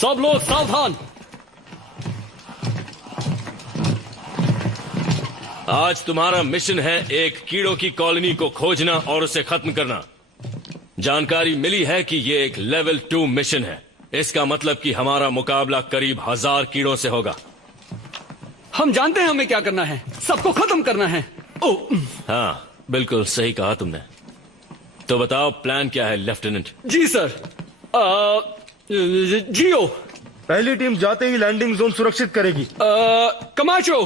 सब लोग सावधान। आज तुम्हारा मिशन है एक कीड़ों की कॉलोनी को खोजना और उसे खत्म करना। जानकारी मिली है कि ये एक लेवल 2 मिशन है। इसका मतलब कि हमारा मुकाबला करीब 1000 कीड़ों से होगा। हम जानते हैं हमें क्या करना है, सबको खत्म करना है। ओ, हाँ, बिल्कुल सही कहा तुमने। तो बताओ प्लान क्या है लेफ्टिनेंट? जी सर। जियो। पहली टीम जाते ही लैंडिंग जोन सुरक्षित करेगी। कमाचो।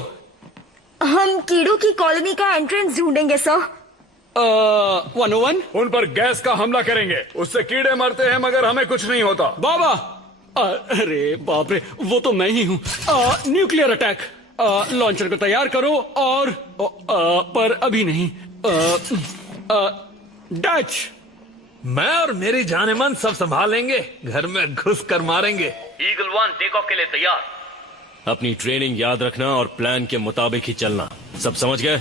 हम कीड़ों की कॉलोनी का एंट्रेंस ढूंढेंगे सर। 101। उन पर गैस का हमला करेंगे, उससे कीड़े मरते हैं मगर हमें कुछ नहीं होता। बाबा। अरे बाप रे, वो तो मैं ही हूँ। Nuclear attack. लॉन्चर को तैयार करो और पर अभी नहीं। डच। मैं और मेरी जानेमन सब संभालेंगे, घर में घुस कर मारेंगे। ईगल 1 टेक ऑफ के लिए तैयार। अपनी ट्रेनिंग याद रखना और प्लान के मुताबिक ही चलना। सब समझ गए?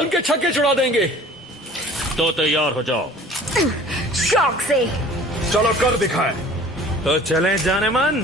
उनके छक्के छुड़ा देंगे। तो तैयार हो जाओ। शौक से। चलो कर दिखाएं। तो चलें Jaaneman.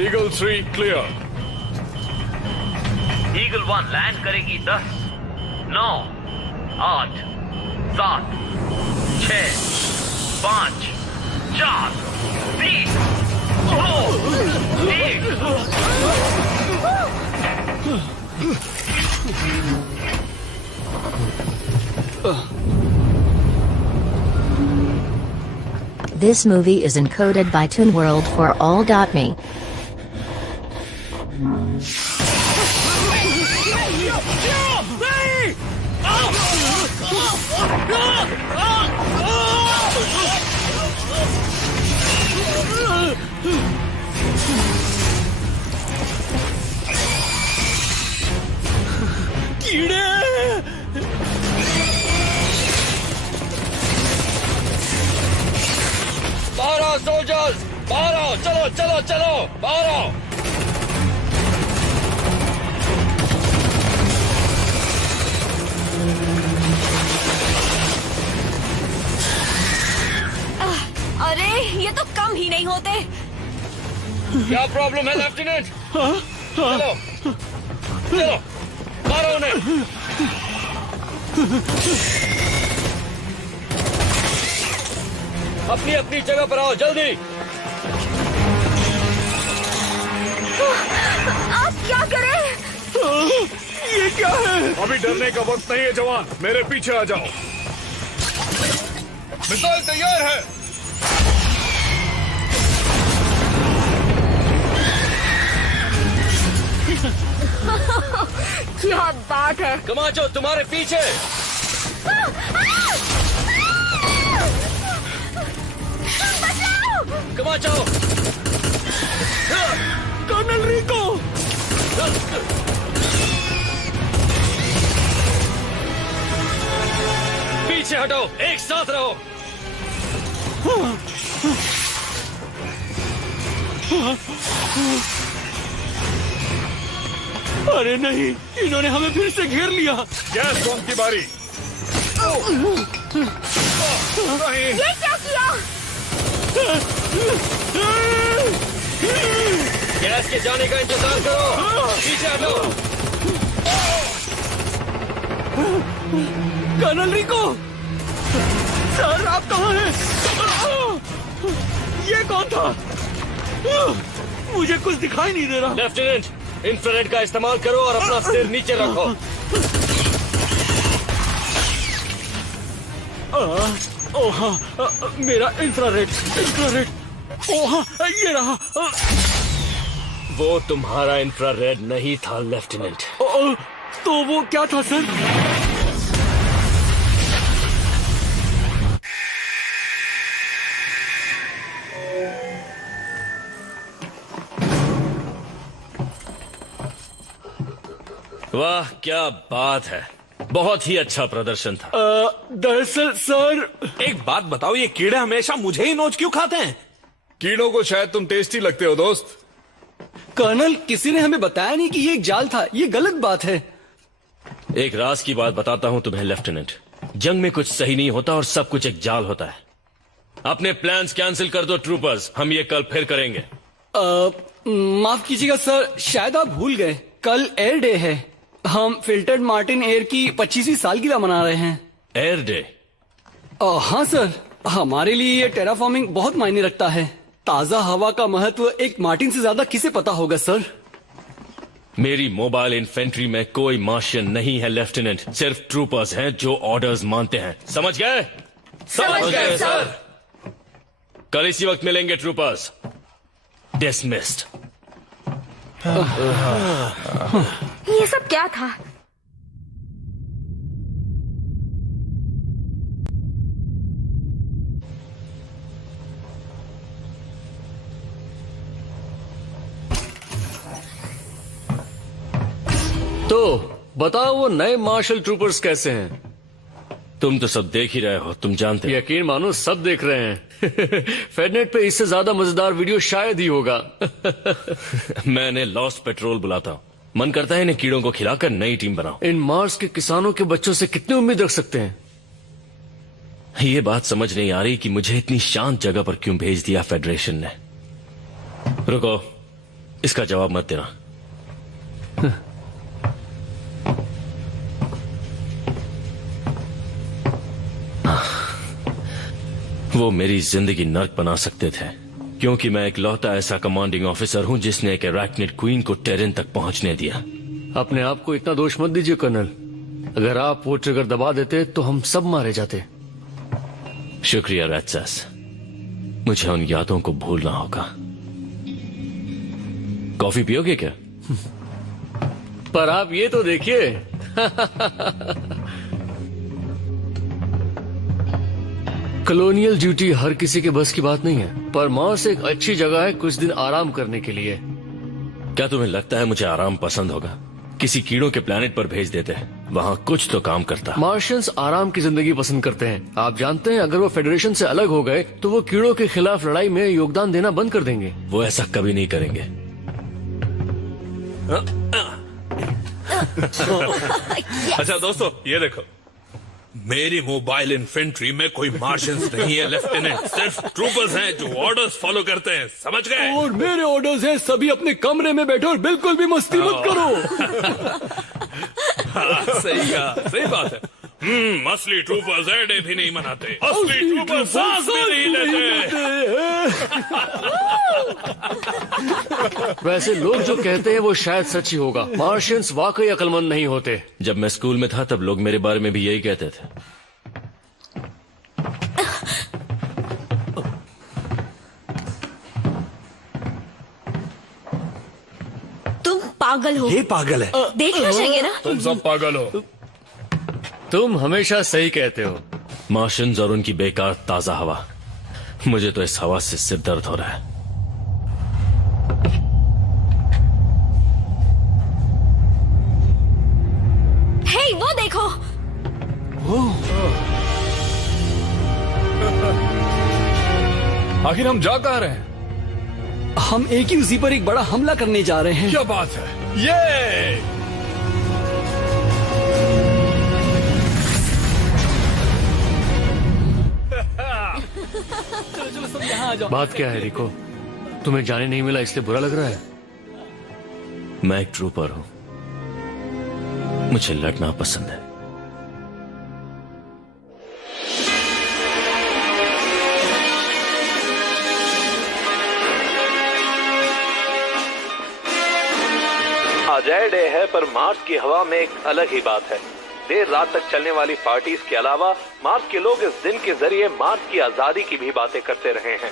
Eagle 3 clear. Eagle 1 land करेगी 10, 9, 8, 7, 6, 5, 4, 3, 2, 1। This movie is encoded by ToonWorld for all.me. कीड़े। बाहर आओ सोल्जर्स, बाहर आओ। चलो चलो चलो, बाहर आओ। अरे ये तो कम ही नहीं होते। क्या प्रॉब्लम है लेफ्टिनेंट? चलो चलो, मारो उन्हें। अपनी अपनी जगह पर आओ जल्दी। आप क्या करें? ये क्या है? अभी डरने का वक्त नहीं है जवान, मेरे पीछे आ जाओ। मिसाइल तैयार है। क्या बात है। कमाचो तुम्हारे पीछे। कमाचो। कर्नल रिको। पीछे हटो, एक साथ रहो। अरे नहीं, इन्होंने हमें फिर से घेर लिया। गैस बम की बारी। नहीं। ये क्या किया? गैस के जाने का इंतजार करो। पीछे हटो। कर्नल रिको सर, आप कहाँ हैं? ये कौन था? मुझे कुछ दिखाई नहीं दे रहा। लेफ्टिनेंट, इंफ्रारेड का इस्तेमाल करो और अपना सिर नीचे रखो। ओ हाँ, मेरा इंफ्रारेड। ओ हाँ, ये रहा। वो तुम्हारा इंफ्रारेड नहीं था लेफ्टिनेंट। तो वो क्या था सर? वाह क्या बात है, बहुत ही अच्छा प्रदर्शन था। दरअसल सर, एक बात बताओ, ये कीड़े हमेशा मुझे ही नोच क्यों खाते हैं? कीड़ों को शायद तुम टेस्टी लगते हो दोस्त। कर्नल, किसी ने हमें बताया नहीं कि ये एक जाल था। ये गलत बात है। एक राज की बात बताता हूं तुम्हें लेफ्टिनेंट, जंग में कुछ सही नहीं होता और सब कुछ एक जाल होता है। अपने प्लान्स कैंसिल कर दो ट्रूपर्स, हम ये कल फिर करेंगे। माफ कीजिएगा सर, शायद आप भूल गए, कल एयर डे है। हम फिल्टर्ड मार्टिन एयर की 25वीं सालगिरह मना रहे हैं। Air day? हाँ सर, हमारे लिए ये टेराफॉर्मिंग बहुत मायने रखता है। ताजा हवा का महत्व एक मार्टिन से ज्यादा किसे पता होगा सर? मेरी मोबाइल इन्फेंट्री में कोई मार्शियन नहीं है लेफ्टिनेंट, सिर्फ ट्रूपर्स हैं जो ऑर्डर्स मानते हैं। समझ गए? समझ गए सर। कल इसी वक्त मिलेंगे ट्रूपर्स। डिसमिस्ड। ये सब क्या था? तो बताओ वो नए मार्शल ट्रूपर्स कैसे हैं? तुम तो सब देख ही रहे हो, तुम जानते हो। यकीन मानो सब देख रहे हैं। फेडनेट पे इससे ज्यादा मजेदार वीडियो शायद ही होगा। मैंने लॉस्ट पेट्रोल बुलाता हूँ, मन करता है इन्हें कीड़ों को खिलाकर नई टीम बनाओ। इन मार्स के किसानों के बच्चों से कितनी उम्मीद रख सकते हैं? ये बात समझ नहीं आ रही कि मुझे इतनी शांत जगह पर क्यों भेज दिया फेडरेशन ने। रुको, इसका जवाब मत देना। वो मेरी जिंदगी नर्क बना सकते थे, क्योंकि मैं इकलौता ऐसा कमांडिंग ऑफिसर हूं जिसने एक अरैक्निड क्वीन को टेरेन तक पहुंचने दिया। अपने आप को इतना दोष मत दीजिए कर्नल। अगर आप वो ट्रिगर दबा देते तो हम सब मारे जाते। शुक्रिया रेडसेस, मुझे उन यादों को भूलना होगा। कॉफी पियोगे क्या? पर आप ये तो देखिए। कॉलोनियल ड्यूटी हर किसी के बस की बात नहीं है, पर मार्स एक अच्छी जगह है कुछ दिन आराम करने के लिए। क्या तुम्हें लगता है मुझे आराम पसंद होगा? किसी कीड़ों के प्लेनेट पर भेज देते हैं, वहाँ कुछ तो काम करता। मार्शियंस आराम की जिंदगी पसंद करते हैं। आप जानते हैं, अगर वो फेडरेशन से अलग हो गए तो वो कीड़ों के खिलाफ लड़ाई में योगदान देना बंद कर देंगे। वो ऐसा कभी नहीं करेंगे। अच्छा दोस्तों, ये देखो, मेरी मोबाइल इन्फेंट्री में कोई मार्शियंस नहीं है लेफ्टिनेंट, सिर्फ ट्रूपर्स हैं जो ऑर्डर्स फॉलो करते हैं। समझ गए? और मेरे ऑर्डर्स हैं, सभी अपने कमरे में बैठो और बिल्कुल भी मस्ती मत करो। हाँ, सही बात है। असली ट्रूपर्स एयर डे भी नहीं मनाते, असली ट्रूपर्स सांस भी नहीं लेते। वैसे लोग जो कहते हैं वो शायद सच ही होगा। मार्शियंस वाकई अक्लमंद नहीं होते। जब मैं स्कूल में था तब लोग मेरे बारे में भी यही कहते थे। तुम पागल हो। ये पागल है। देखना चाहिए ना। तुम सब पागल हो। तुम हमेशा सही कहते हो। मार्शियंस और उनकी बेकार ताजा हवा, मुझे तो इस हवा से सिर दर्द हो रहा है। हे, वो देखो। आखिर हम जा कहाँ रहे हैं? हम एक ही उसी पर एक बड़ा हमला करने जा रहे हैं। क्या बात है? ये बात क्या है रिको? तुम्हें जाने नहीं मिला इसलिए बुरा लग रहा है? मैं एक ट्रूपर हूं, मुझे लड़ना पसंद है। आज एयर डे है, पर मार्स की हवा में एक अलग ही बात है। देर रात तक चलने वाली पार्टीज के अलावा मार्स के लोग इस दिन के जरिए मार्स की आजादी की भी बातें करते रहे हैं।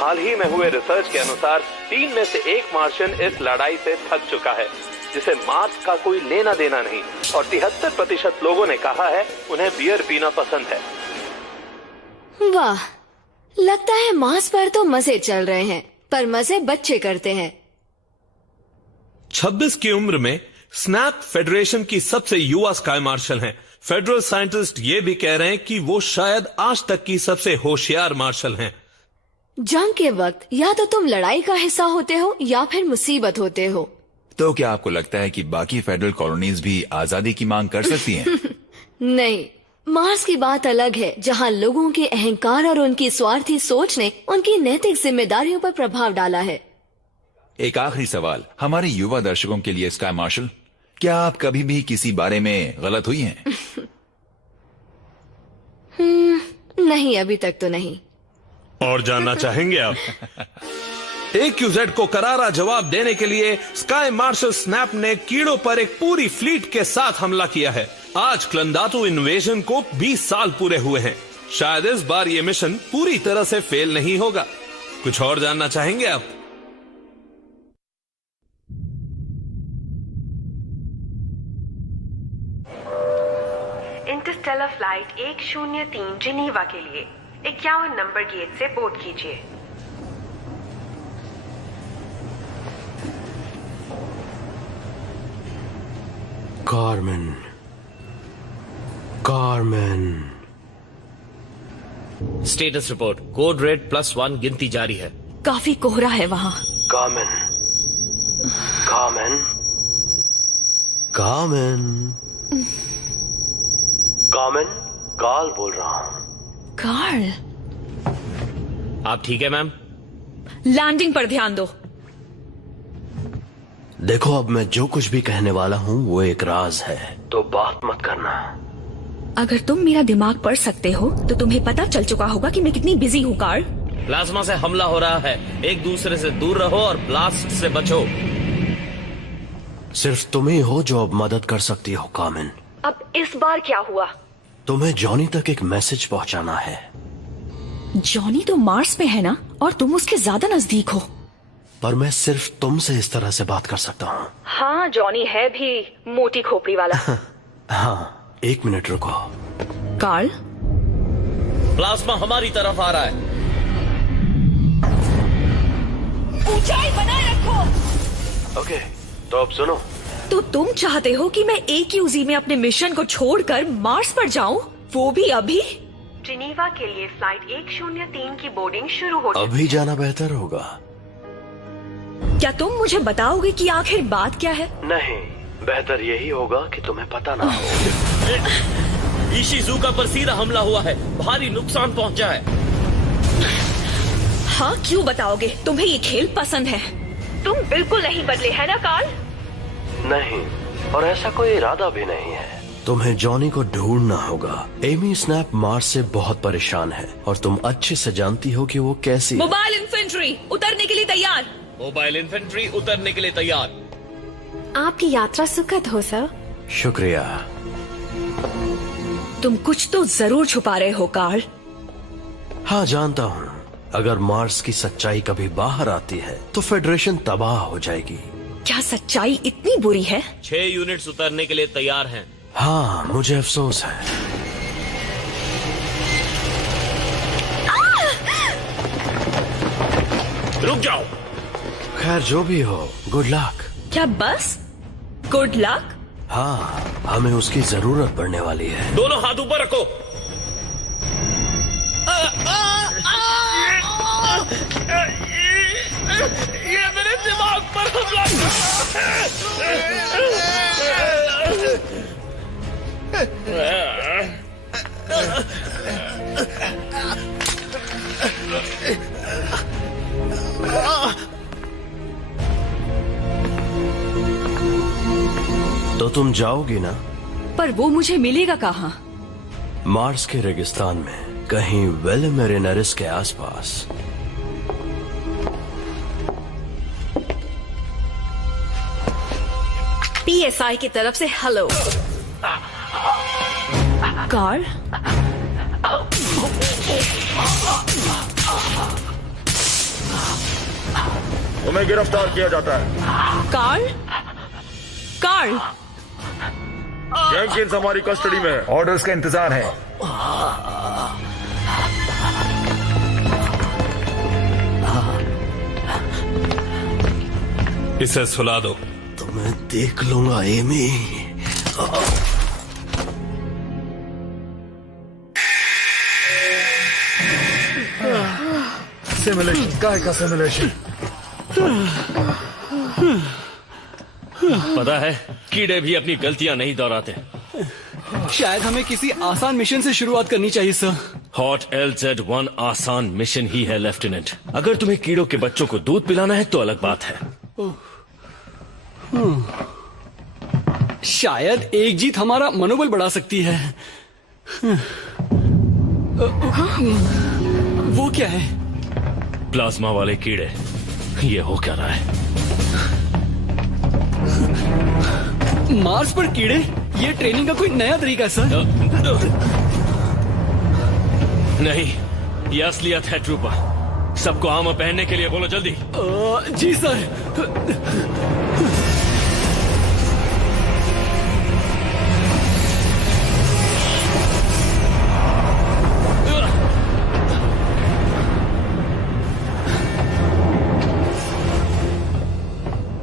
हाल ही में हुए रिसर्च के अनुसार 3 में से 1 मार्शियन इस लड़ाई से थक चुका है, जिसे मार्स का कोई लेना देना नहीं, और 73% लोगों ने कहा है उन्हें बियर पीना पसंद है। वाह, लगता है मार्स पर तो मजे चल रहे हैं, पर मजे बच्चे करते हैं। 26 की उम्र में स्नैप फेडरेशन की सबसे युवा स्काई मार्शल हैं। फेडरल साइंटिस्ट ये भी कह रहे हैं कि वो शायद आज तक की सबसे होशियार मार्शल हैं। जंग के वक्त या तो तुम लड़ाई का हिस्सा होते हो या फिर मुसीबत होते हो। तो क्या आपको लगता है कि बाकी फेडरल कॉलोनीज भी आजादी की मांग कर सकती हैं? नहीं, मार्स की बात अलग है, जहां लोगों के अहंकार और उनकी स्वार्थी सोच ने उनकी नैतिक जिम्मेदारियों पर प्रभाव डाला है। एक आखिरी सवाल हमारे युवा दर्शकों के लिए, स्काई मार्शल, क्या आप कभी भी किसी बारे में गलत हुई हैं? नहीं, अभी तक तो नहीं। और जानना चाहेंगे आप? AQZ को करारा जवाब देने के लिए स्काई मार्शल स्नैप ने कीड़ों पर एक पूरी फ्लीट के साथ हमला किया है। आज क्लंदातु इन्वेजन को 20 साल पूरे हुए हैं। शायद इस बार ये मिशन पूरी तरह से फेल नहीं होगा। कुछ और जानना चाहेंगे आप? इंटरस्टेलर फ्लाइट 103 जिनीवा के लिए 51 नंबर गेट से बोर्ड कीजिए। Carmen, Carmen. Status report, code red +1 गिनती जारी है। काफी कोहरा है वहाँ। Carmen, Carmen, Carmen, Carmen, Karl बोल रहा हूँ। कार्ल, आप ठीक है मैम? लैंडिंग पर ध्यान दो। देखो, अब मैं जो कुछ भी कहने वाला हूँ वो एक राज है, तो बात मत करना। अगर तुम मेरा दिमाग पढ़ सकते हो तो तुम्हें पता चल चुका होगा कि मैं कितनी बिजी हूँ कार्ल। प्लाज्मा से हमला हो रहा है, एक दूसरे से दूर रहो और ब्लास्ट से बचो। सिर्फ तुम ही हो जो अब मदद कर सकती हो कार्मेन। अब इस बार क्या हुआ? तुम्हें जॉनी तक एक मैसेज पहुंचाना है। जॉनी तो मार्स पे है ना, और तुम उसके ज्यादा नजदीक हो। पर मैं सिर्फ तुमसे इस तरह से बात कर सकता हूँ। हाँ, जॉनी है भी मोटी खोपड़ी वाला। हाँ, 1 मिनट रुको। कार्ल, प्लाज्मा हमारी तरफ आ रहा है। ऊंचाई बनाए रखो। ओके, तो अब सुनो। तो तुम चाहते हो कि मैं AQZ में अपने मिशन को छोड़कर मार्स पर जाऊं, वो भी अभी? जिनीवा के लिए फ्लाइट 103 की बोर्डिंग शुरू हो चुकी है। अभी जाना बेहतर होगा। क्या तुम मुझे बताओगे कि आखिर बात क्या है? नहीं, बेहतर यही होगा कि तुम्हें पता ना हो। इशिज़ुका पर सीधा हमला हुआ है, भारी नुकसान पहुंचा है। हाँ, क्यों बताओगे? तुम्हें ये खेल पसंद है। तुम बिल्कुल नहीं बदले है ना कार्ल? नहीं, और ऐसा कोई इरादा भी नहीं है। तुम्हें जॉनी को ढूंढना होगा। एमी स्नैप मार्स से बहुत परेशान है और तुम अच्छे से जानती हो कि वो कैसी है। मोबाइल इन्फेंट्री उतरने के लिए तैयार। मोबाइल इन्फेंट्री उतरने के लिए तैयार। आपकी यात्रा सुखद हो सर। शुक्रिया। तुम कुछ तो जरूर छुपा रहे हो कार्ल। हाँ, जानता हूँ। अगर मार्स की सच्चाई कभी बाहर आती है तो फेडरेशन तबाह हो जाएगी। क्या सच्चाई इतनी बुरी है? 6 यूनिट्स उतरने के लिए तैयार हैं। हाँ, मुझे अफसोस है। रुक जाओ। खैर, जो भी हो, गुड लक। क्या बस गुड लक? हाँ, हमें उसकी जरूरत पड़ने वाली है। दोनों हाथ ऊपर रखो। ये मेरे दिमाग पर हमला तो तुम जाओगी ना? पर वो मुझे मिलेगा कहाँ? मार्स के रेगिस्तान में, कहीं वेलमेरिनरिस के आसपास। PSI की तरफ से हेलो। कार्ल, तुम्हें गिरफ्तार किया जाता है। कार्ल, कार्ल, जेंकिंस हमारी कस्टडी में है। ऑर्डर्स का इंतजार है। इसे सुला दो। तुम्हें देख लूंगा एमी। सिमुलेशन, काय का सिमुलेशन? पता है, कीड़े भी अपनी गलतियां नहीं दोहराते। शायद हमें किसी आसान मिशन से शुरुआत करनी चाहिए सर। हॉट LZ-1 आसान मिशन ही है लेफ्टिनेंट। अगर तुम्हें कीड़ों के बच्चों को दूध पिलाना है तो अलग बात है। शायद एक जीत हमारा मनोबल बढ़ा सकती है। वो क्या है? प्लाज्मा वाले कीड़े। ये हो क्या रहा है? मार्स पर कीड़े? ये ट्रेनिंग का कोई नया तरीका है सर। नहीं, ये असलियत है ट्रूपर। सबको आर्मर पहनने के लिए बोलो जल्दी। जी सर।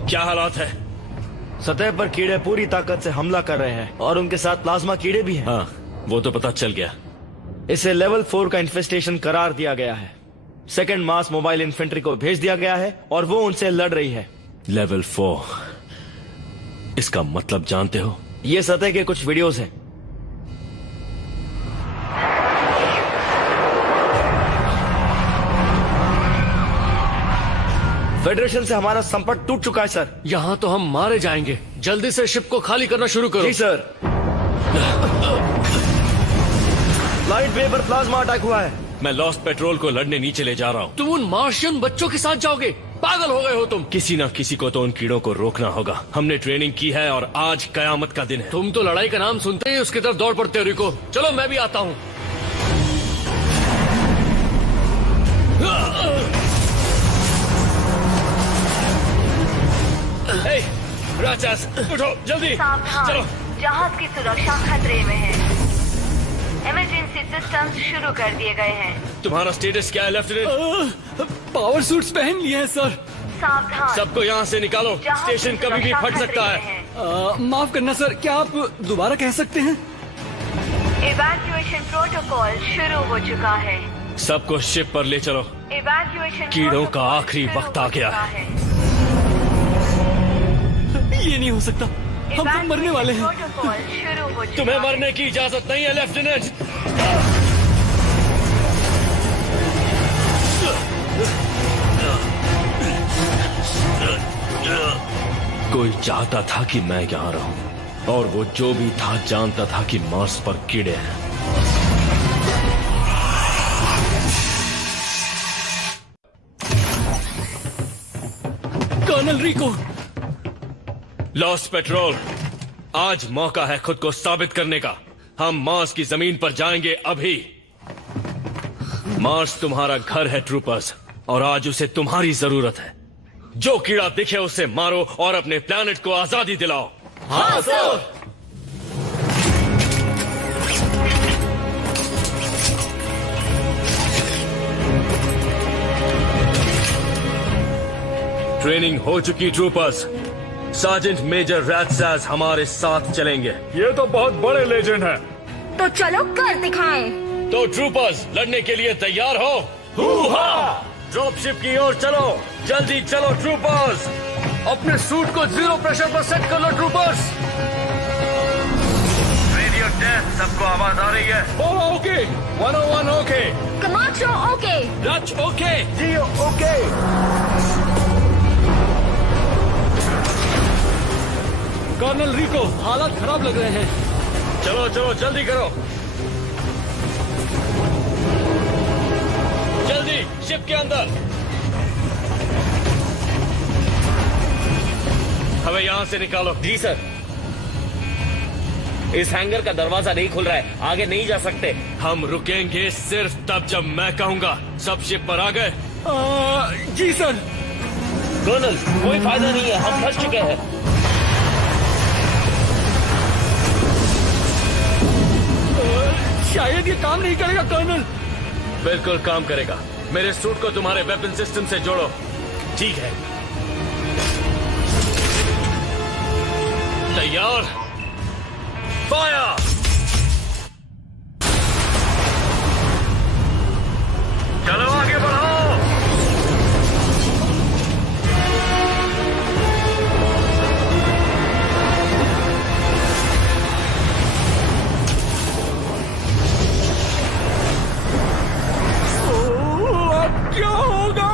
क्या हालात है? सतह पर कीड़े पूरी ताकत से हमला कर रहे हैं और उनके साथ प्लाज्मा कीड़े भी हैं। हाँ, वो तो पता चल गया। इसे लेवल 4 का इन्फेस्टेशन करार दिया गया है। सेकंड मास मोबाइल इन्फेंट्री को भेज दिया गया है और वो उनसे लड़ रही है। लेवल 4, इसका मतलब जानते हो? ये सतह के कुछ वीडियोस हैं। फेडरेशन से हमारा संपर्क टूट चुका है सर। यहाँ तो हम मारे जाएंगे। जल्दी से शिप को खाली करना शुरू करो। जी सर। लाइट बे पर प्लाज्मा अटैक हुआ है। मैं लॉस्ट पेट्रोल को लड़ने नीचे ले जा रहा हूँ। तुम उन मार्शियन बच्चों के साथ जाओगे? पागल हो गए हो तुम। किसी ना किसी को तो उन कीड़ों को रोकना होगा। हमने ट्रेनिंग की है और आज कयामत का दिन है। तुम तो लड़ाई का नाम सुनते ही उसकी तरफ दौड़ पड़ते हो। रिको, चलो मैं भी आता हूँ। राचास, उठो जल्दी। चलो। जहाज की सुरक्षा खतरे में है। इमरजेंसी सिस्टम्स शुरू कर दिए गए हैं। तुम्हारा स्टेटस क्या है लेफ्टिनेंट? पावर सूट्स पहन लिए हैं सर। सावधान, सबको यहाँ से निकालो। स्टेशन कभी भी फट सकता है। माफ करना सर, क्या आप दोबारा कह सकते हैं? इवैक्यूएशन प्रोटोकॉल शुरू हो चुका है। सबको शिप पर ले चलो। इवैक्यूएशन कीड़ों का आखिरी वक्त आ गया है। ये नहीं हो सकता, हम तो मरने वाले हैं। प्रोटोकॉल शुरू हो चुका तुम्हें मरने की इजाजत नहीं है लेफ्टिनेंट। कोई चाहता था कि मैं यहाँ रहूं और वो जो भी था जानता था कि मार्स पर कीड़े हैं। कर्नल रिको। लॉस्ट पेट्रोल, आज मौका है खुद को साबित करने का। हम मार्स की जमीन पर जाएंगे अभी। मार्स तुम्हारा घर है ट्रूपर्स, और आज उसे तुम्हारी जरूरत है। जो कीड़ा दिखे उसे मारो और अपने प्लैनेट को आजादी दिलाओ। हाँ सर। ट्रेनिंग हो चुकी ट्रूपर्स। सार्जेंट मेजर रैटसास हमारे साथ चलेंगे। ये तो बहुत बड़े लेजेंड हैं। तो चलो कर दिखाएं। तो ट्रूपर्स, लड़ने के लिए तैयार हो? ड्रॉप शिप की ओर चलो, जल्दी चलो ट्रूपर्स। अपने सूट को 0 प्रेशर पर सेट कर लो ट्रूपर्स। रेडियो टेस्ट, सबको आवाज आ रही है? Okay. 101 okay. Commando okay. Dutch okay. Jio okay. Colonel Rico, हालात खराब लग रहे हैं। चलो चलो जल्दी करो, जल्दी शिप के अंदर। हमें यहां से निकालो। जी सर। इस हैंगर का दरवाजा नहीं खुल रहा है, आगे नहीं जा सकते। हम रुकेंगे सिर्फ तब जब मैं कहूंगा। सब शिप पर आ गए? जी सर। कर्नल, कोई फायदा नहीं है, हम फंस चुके हैं। शायद ये काम नहीं करेगा कर्नल। बिल्कुल काम करेगा। मेरे सूट को तुम्हारे वेपन सिस्टम से जोड़ो। ठीक है, तैयार, फायर। चलो आगे बढ़ो। अब क्या होगा?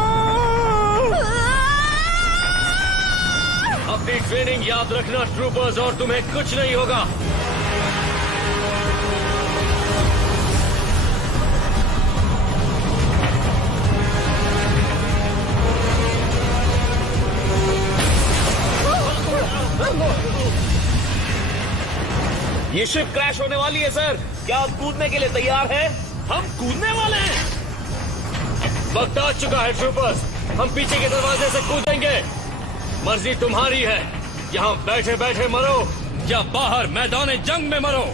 अपनी ट्रेनिंग याद रखना ट्रूपर्स, और तुम्हें कुछ नहीं होगा। ये शिप क्रैश होने वाली है सर। क्या आप कूदने के लिए तैयार हैं? हम कूदने वाले हैं। वक्त आ चुका है ट्रूपर्स, हम पीछे के दरवाजे से कूदेंगे। मर्जी तुम्हारी है, यहाँ बैठे बैठे मरो या बाहर मैदान जंग में मरो।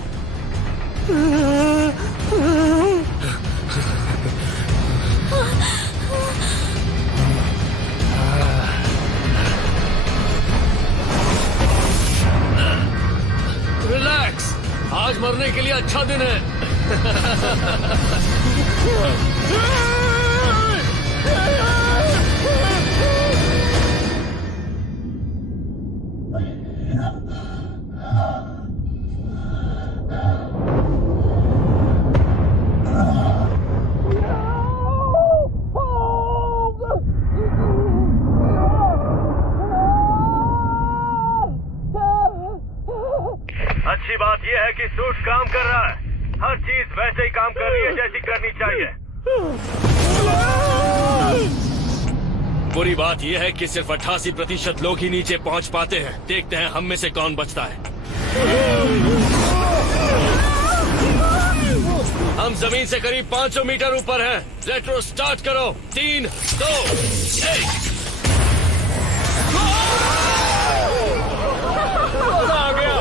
रिलैक्स, आज मरने के लिए अच्छा दिन है। अच्छी बात यह है कि सूट काम कर रहा है। हर चीज वैसे ही काम कर रही है जैसी करनी चाहिए। बुरी बात यह है कि सिर्फ 88% लोग ही नीचे पहुंच पाते हैं। देखते हैं हम में से कौन बचता है। हम जमीन से करीब 500 मीटर ऊपर हैं। रेट्रो स्टार्ट करो। 3, 2, 1। आ गया।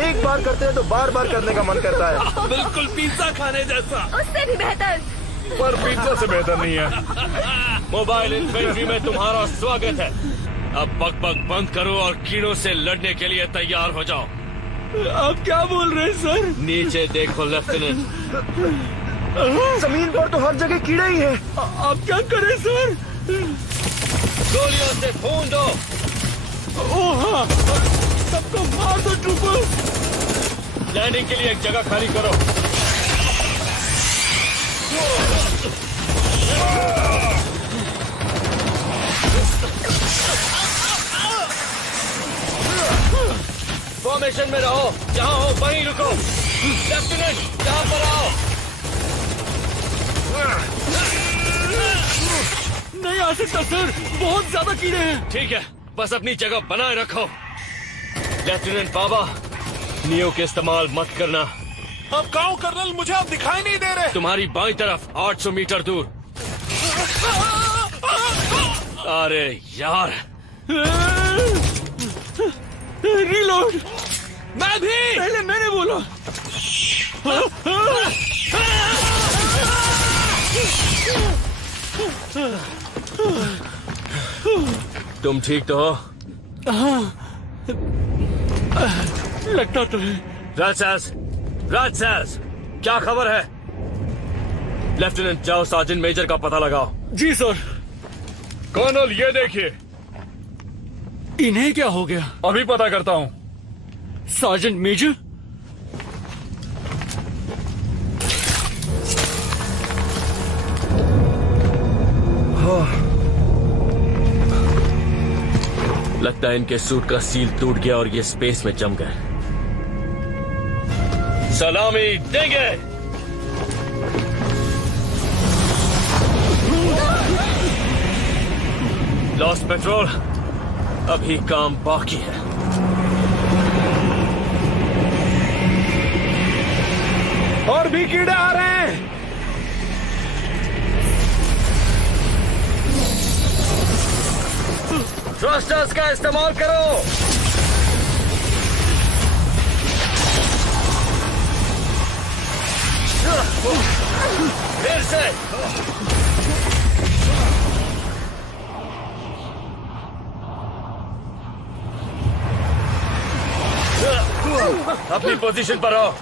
एक बार करते हैं तो बार बार करने का मन करता है। बिल्कुल पिज्जा खाने जैसा। उससे भी बेहतर। पर पिज्जा से बेहतर नहीं है। मोबाइल इन्फेंट्री में तुम्हारा स्वागत है। अब बकबक बंद करो और कीड़ों से लड़ने के लिए तैयार हो जाओ। आप क्या बोल रहे हैं सर? नीचे देखो लेफ्टिनेंट। जमीन पर तो हर जगह कीड़े ही हैं। आप क्या करें सर? गोलियों से खून दो। ओह हाँ, सबको मार दो ट्रूपर। लैंडिंग के लिए एक जगह खाली करो। फॉर्मेशन में रहो। जहां हो वहीं रुको। लेफ्टिनेंट, यहां पर आओ। नहीं आ सकता सर, बहुत ज्यादा कीड़े हैं। ठीक है, बस अपनी जगह बनाए रखो। लेफ्टिनेंट बाबा, नियो के इस्तेमाल मत करना। अब गाँव कर्नल, मुझे आप दिखाई नहीं दे रहे। तुम्हारी बाईं तरफ 800 मीटर दूर। अरे यार, रीलोड। मैं भी। पहले मैंने बोला। तुम ठीक तो हो? लगता तो है। राजसास, क्या खबर है? लेफ्टिनेंट, जाओ सार्जेंट मेजर का पता लगाओ। जी सर। कर्नल, ये देखिए। इन्हें क्या हो गया? अभी पता करता हूँ। Sergeant major? लगता है इनके सूट का सील टूट गया और ये स्पेस में जम गए। सलामी देंगे। लॉस्ट पेट्रोल, अभी काम बाकी है। और भी कीड़े आ रहे हैं। थ्रस्टर्स का इस्तेमाल करो। फिर से। अपनी पोजीशन पर आओ।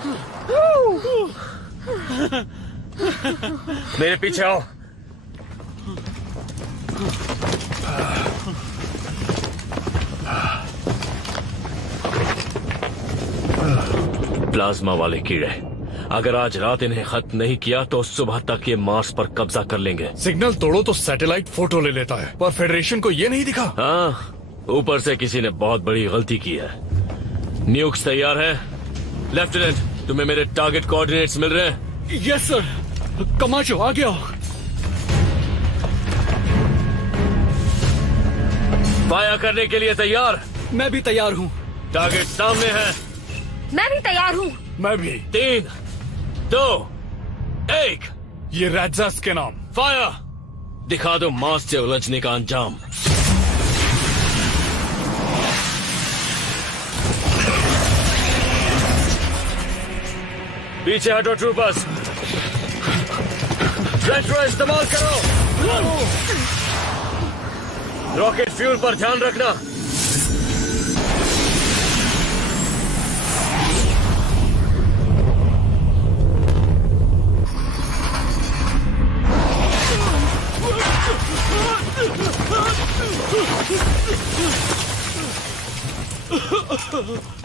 मेरे पीछे आओ। प्लाज्मा वाले कीड़े, अगर आज रात इन्हें खत्म नहीं किया तो सुबह तक ये मार्स पर कब्जा कर लेंगे। सिग्नल तोड़ो तो सैटेलाइट फोटो ले लेता है, पर फेडरेशन को ये नहीं दिखा। हाँ, ऊपर से किसी ने बहुत बड़ी गलती की है। न्यूक्स तैयार है? लेफ्टिनेंट, तुम्हें मेरे टारगेट कोऑर्डिनेट्स मिल रहे हैं? Yes sir. कमाचो आ गया। फायर करने के लिए तैयार? मैं भी तैयार हूँ। टारगेट सामने है। मैं भी तैयार हूँ। मैं भी। 3, 2, 1। ये रैजास के नाम। फायर। दिखा दो मार्स से उलझने का अंजाम। पीछे हटो ट्रूपर्स। रेट्रो इस्तेमाल करो। रॉकेट फ्यूल पर ध्यान रखना।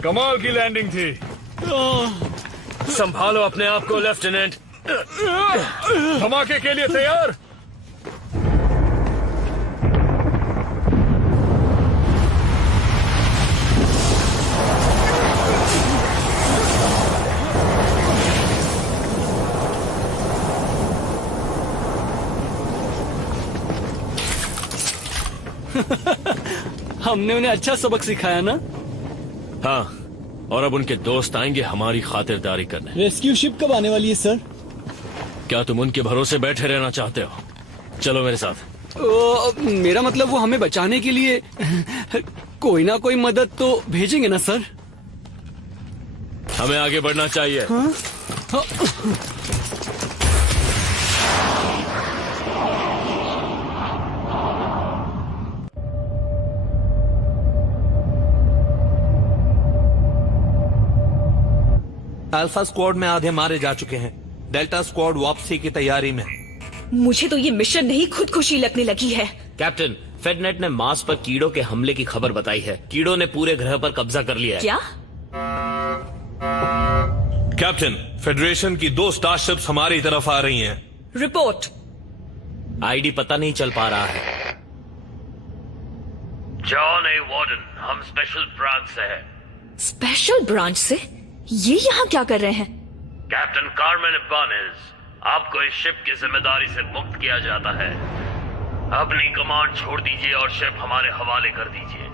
कमाल की लैंडिंग थी। संभालो अपने आप को लेफ्टिनेंट। धमाके के लिए तैयार? हमने उन्हें अच्छा सबक सिखाया ना? हाँ, और अब उनके दोस्त आएंगे हमारी खातिरदारी करने। रेस्क्यू शिप कब आने वाली है सर? क्या तुम उनके भरोसे बैठे रहना चाहते हो? चलो मेरे साथ। मेरा मतलब वो हमें बचाने के लिए कोई ना कोई मदद तो भेजेंगे ना सर? हमें आगे बढ़ना चाहिए। हाँ? हाँ। अल्फा स्क्वाड में आधे मारे जा चुके हैं। डेल्टा स्क्वाड वापसी की तैयारी में। मुझे तो ये मिशन नहीं खुदकुशी लगने लगी है। कैप्टन, फेडनेट ने मार्स पर कीड़ों के हमले की खबर बताई है। कीड़ों ने पूरे ग्रह पर कब्जा कर लिया है। क्या? कैप्टन, फेडरेशन की 2 स्टारशिप्स हमारी तरफ आ रही हैं। रिपोर्ट। आईडी पता नहीं चल पा रहा है। जॉन ए वार्डन, हम स्पेशल ब्रांच से हैं। स्पेशल ब्रांच से? ये यहाँ क्या कर रहे हैं? कैप्टन कार्मेन इबानेज, आपको इस शिप की जिम्मेदारी से मुक्त किया जाता है। अपनी कमांड छोड़ दीजिए और शिप हमारे हवाले कर दीजिए।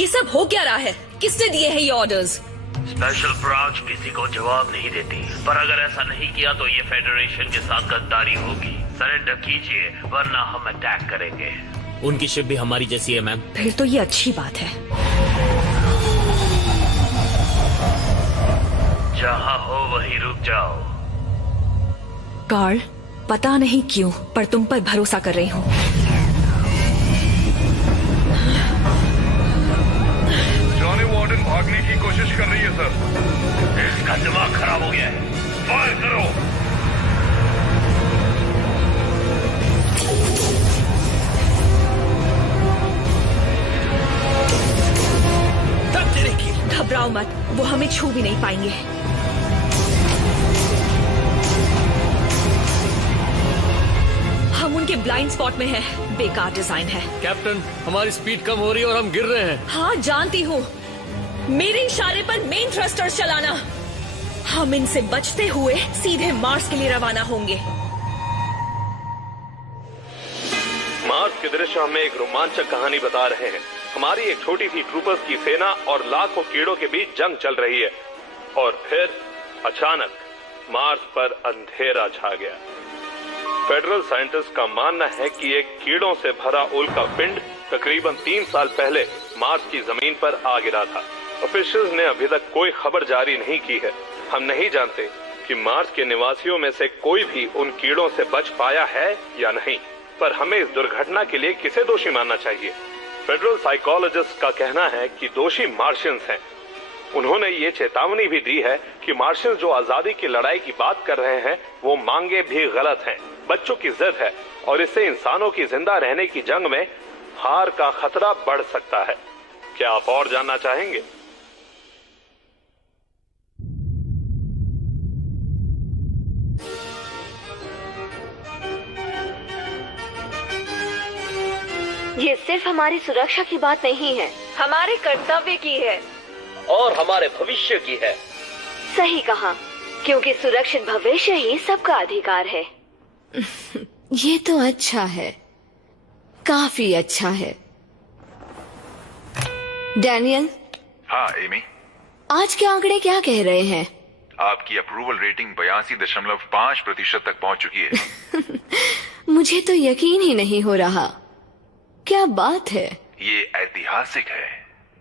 ये सब हो क्या रहा है? किसने दिए हैं ये ऑर्डर्स? स्पेशल ब्रांच किसी को जवाब नहीं देती, पर अगर ऐसा नहीं किया तो ये फेडरेशन के साथ गद्दारी होगी। सरेंडर कीजिए वरना हम अटैक करेंगे। उनकी शिप भी हमारी जैसी है मैम। फिर तो ये अच्छी बात है। जहाँ हो वहीं रुक जाओ। कार्ल, पता नहीं क्यों पर तुम पर भरोसा कर रही हूँ। जॉनी वार्डन भागने की कोशिश कर रही है सर। इसका दिमाग खराब हो गया है। फायर करो। घबराओ मत, वो हमें छू भी नहीं पाएंगे। हम उनके ब्लाइंड स्पॉट में हैं। बेकार डिजाइन है। कैप्टन, हमारी स्पीड कम हो रही है और हम गिर रहे हैं। हाँ जानती हूँ। मेरे इशारे पर मेन थ्रस्टर्स चलाना। हम इनसे बचते हुए सीधे मार्स के लिए रवाना होंगे। मार्स के दृश्य हमें एक रोमांचक कहानी बता रहे हैं। हमारी एक छोटी सी ट्रूपर्स की सेना और लाखों कीड़ों के बीच जंग चल रही है और फिर अचानक मार्स पर अंधेरा छा गया। फेडरल साइंटिस्ट का मानना है कि एक कीड़ों से भरा उल्का पिंड तकरीबन 3 साल पहले मार्स की जमीन पर आ गिरा था। ऑफिशियल्स ने अभी तक कोई खबर जारी नहीं की है। हम नहीं जानते कि मार्स के निवासियों में से कोई भी उन कीड़ों से बच पाया है या नहीं, पर हमें इस दुर्घटना के लिए किसे दोषी मानना चाहिए? फेडरल साइकोलॉजिस्ट का कहना है कि दोषी मार्शियंस हैं। उन्होंने ये चेतावनी भी दी है कि मार्शियंस जो आजादी की लड़ाई की बात कर रहे हैं वो मांगे भी गलत हैं। बच्चों की जिद है और इससे इंसानों की जिंदा रहने की जंग में हार का खतरा बढ़ सकता है। क्या आप और जानना चाहेंगे? ये सिर्फ हमारी सुरक्षा की बात नहीं है, हमारे कर्तव्य की है और हमारे भविष्य की है। सही कहा, क्योंकि सुरक्षित भविष्य ही सबका अधिकार है। ये तो अच्छा है, काफी अच्छा है। डैनियल। हाँ एमी। आज के आंकड़े क्या कह रहे हैं? आपकी अप्रूवल रेटिंग 82.5% तक पहुंच चुकी है। मुझे तो यकीन ही नहीं हो रहा। क्या बात है? ये ऐतिहासिक है।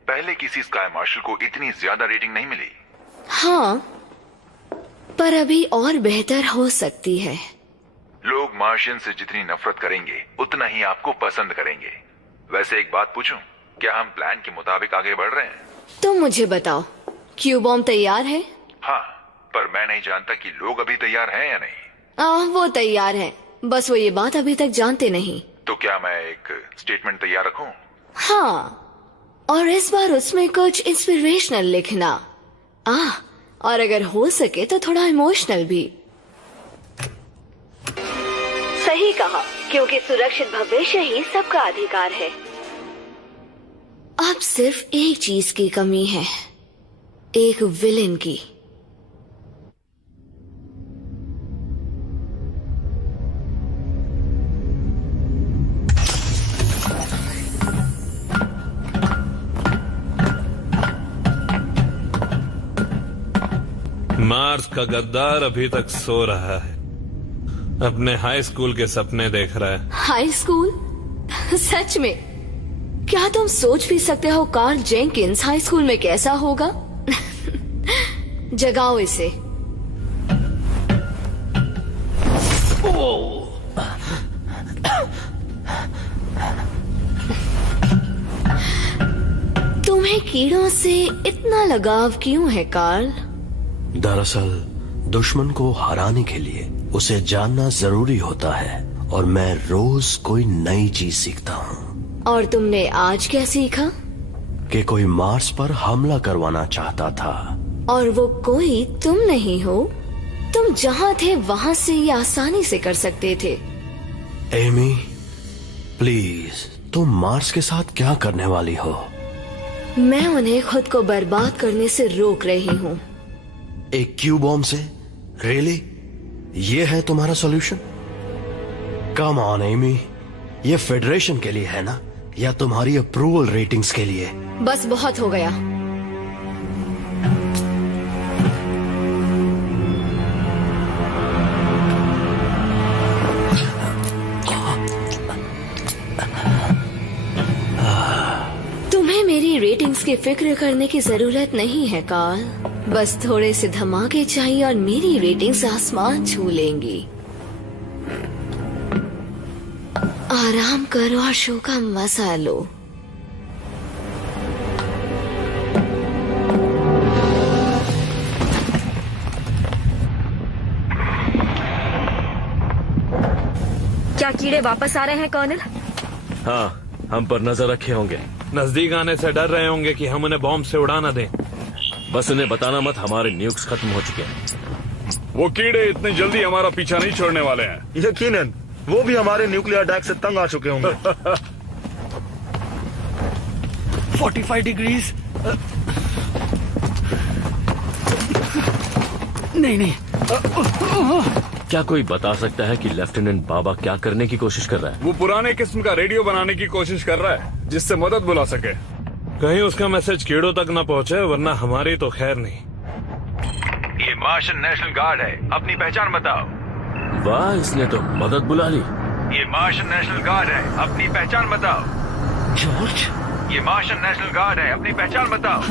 पहले किसी स्काई मार्शल को इतनी ज्यादा रेटिंग नहीं मिली। हाँ, पर अभी और बेहतर हो सकती है। लोग मार्शियन से जितनी नफरत करेंगे उतना ही आपको पसंद करेंगे। वैसे एक बात पूछूं, क्या हम प्लान के मुताबिक आगे बढ़ रहे हैं? तुम मुझे बताओ, क्यू बॉम्ब तैयार है? हाँ, पर मैं नहीं जानता कि लोग अभी तैयार हैं या नहीं। वो तैयार हैं, बस वो ये बात अभी तक जानते नहीं। तो क्या मैं एक स्टेटमेंट तैयार रखूं? हाँ, और इस बार उसमें कुछ इंस्पिरेशनल लिखना। और अगर हो सके तो थोड़ा इमोशनल भी। सही कहा, क्योंकि सुरक्षित भविष्य ही सबका अधिकार है। अब सिर्फ एक चीज की कमी है, एक विलेन की। मार्स का गद्दार अभी तक सो रहा है, अपने हाई स्कूल के सपने देख रहा है। High school? सच में? क्या तुम सोच भी सकते हो कार्ल जेंकिंस हाई स्कूल में कैसा होगा? जगाओ इसे। तुम्हें कीड़ों से इतना लगाव क्यों है कार्ल? दरअसल दुश्मन को हराने के लिए उसे जानना जरूरी होता है, और मैं रोज कोई नई चीज सीखता हूँ। और तुमने आज क्या सीखा? कि कोई मार्स पर हमला करवाना चाहता था। और वो कोई तुम नहीं हो। तुम जहाँ थे वहाँ से ये आसानी से कर सकते थे। एमी, प्लीज, तुम मार्स के साथ क्या करने वाली हो? मैं उन्हें खुद को बर्बाद करने से रोक रही हूँ। एक क्यू बॉम्ब से? रियली? ये है तुम्हारा सॉल्यूशन? कम ऑन एमी, ये फेडरेशन के लिए है ना, या तुम्हारी अप्रूवल रेटिंग्स के लिए? बस बहुत हो गया। तुम्हें मेरी रेटिंग्स की फिक्र करने की जरूरत नहीं है कार्ल। बस थोड़े से धमाके चाहिए और मेरी रेटिंग्स आसमान छू लेंगी। आराम करो और शो का मजा लो। क्या कीड़े वापस आ रहे हैं कर्नल? हाँ, हम पर नजर रखे होंगे। नजदीक आने से डर रहे होंगे कि हम उन्हें बॉम्ब से उड़ा न दें। बस उन्हें बताना मत, हमारे न्यूक्स खत्म हो चुके हैं। वो कीड़े इतनी जल्दी हमारा पीछा नहीं छोड़ने वाले हैं। यकीनन, वो भी हमारे न्यूक्लियर अटैक से तंग आ चुके होंगे। 45 डिग्रीज। नहीं। क्या कोई बता सकता है कि लेफ्टिनेंट बाबा क्या करने की कोशिश कर रहा है? वो पुराने किस्म का रेडियो बनाने की कोशिश कर रहा है जिससे मदद बुला सके। कहीं उसका मैसेज कीड़ों तक न पहुंचे, वरना हमारी तो खैर नहीं। ये मार्शियन नेशनल गार्ड है, अपनी पहचान बताओ। वाह, इसने तो मदद बुला ली। ये मार्शन नेशनल गार्ड है, अपनी पहचान बताओ। जॉर्ज, ये मार्शन नेशनल गार्ड है, अपनी पहचान बताओ।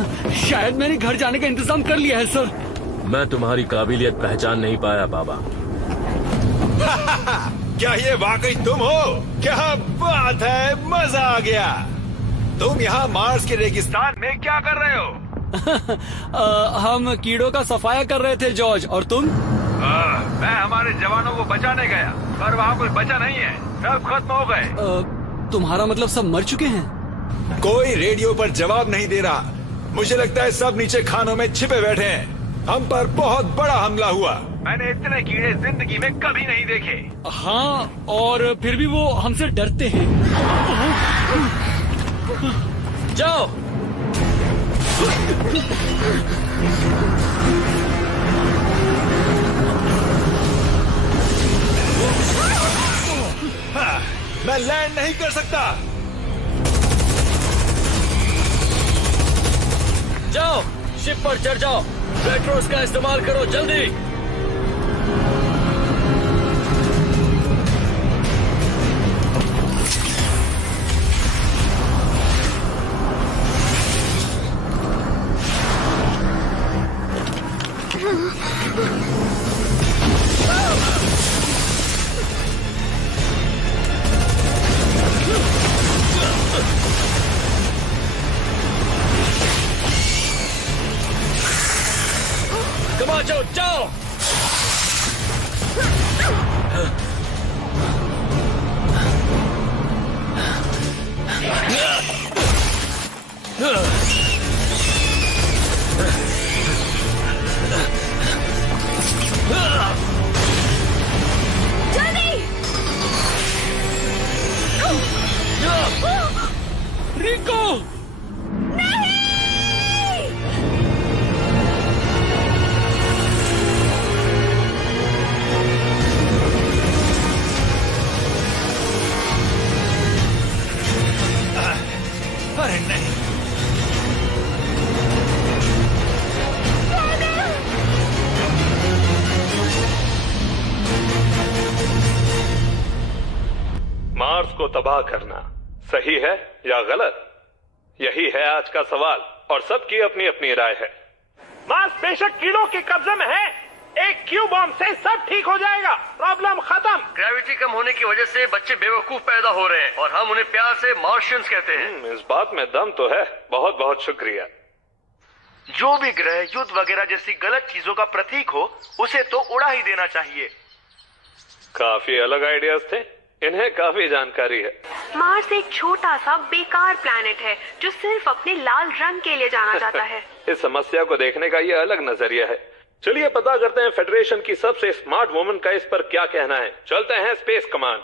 शायद मैंने घर जाने का इंतजाम कर लिया है सर। मैं तुम्हारी काबिलियत पहचान नहीं पाया बाबा। क्या ये वाकई तुम हो? क्या बात है, मजा आ गया। तुम यहाँ मार्स के रेगिस्तान में क्या कर रहे हो? हम कीड़ों का सफाया कर रहे थे जॉर्ज, और तुम? मैं हमारे जवानों को बचाने गया, पर वहाँ कोई बचा नहीं है, सब खत्म हो गए। तुम्हारा मतलब सब मर चुके हैं? कोई रेडियो पर जवाब नहीं दे रहा। मुझे लगता है सब नीचे खानों में छिपे बैठे हैं। हम पर बहुत बड़ा हमला हुआ। मैंने इतने कीड़े जिंदगी में कभी नहीं देखे। हाँ, और फिर भी वो हमसे डरते हैं। जाओ। हाँ, मैं लैंड नहीं कर सकता। जाओ, शिप पर चढ़ जाओ। पेट्रोस का इस्तेमाल करो, जल्दी। जाओ जाओ। रिको, अरे नहीं। मार्स को तबाह करना सही है या गलत, यही है आज का सवाल, और सबकी अपनी अपनी राय है। मार्स बेशक कीड़ों के कब्जे में है, एक क्यू बॉम्ब से सब ठीक हो जाएगा, प्रॉब्लम खत्म। ग्रेविटी कम होने की वजह से बच्चे बेवकूफ पैदा हो रहे हैं, और हम उन्हें प्यार से मार्शियंस कहते हैं। इस बात में दम तो है। बहुत बहुत शुक्रिया। जो भी ग्रह युद्ध वगैरह जैसी गलत चीजों का प्रतीक हो, उसे तो उड़ा ही देना चाहिए। काफी अलग आइडियाज थे, इन्हें काफी जानकारी है। मार्स एक छोटा सा बेकार प्लैनेट है जो सिर्फ अपने लाल रंग के लिए जाना जाता है। इस समस्या को देखने का ये अलग नजरिया है। चलिए पता करते हैं फेडरेशन की सबसे स्मार्ट वुमन का इस पर क्या कहना है। चलते हैं space command.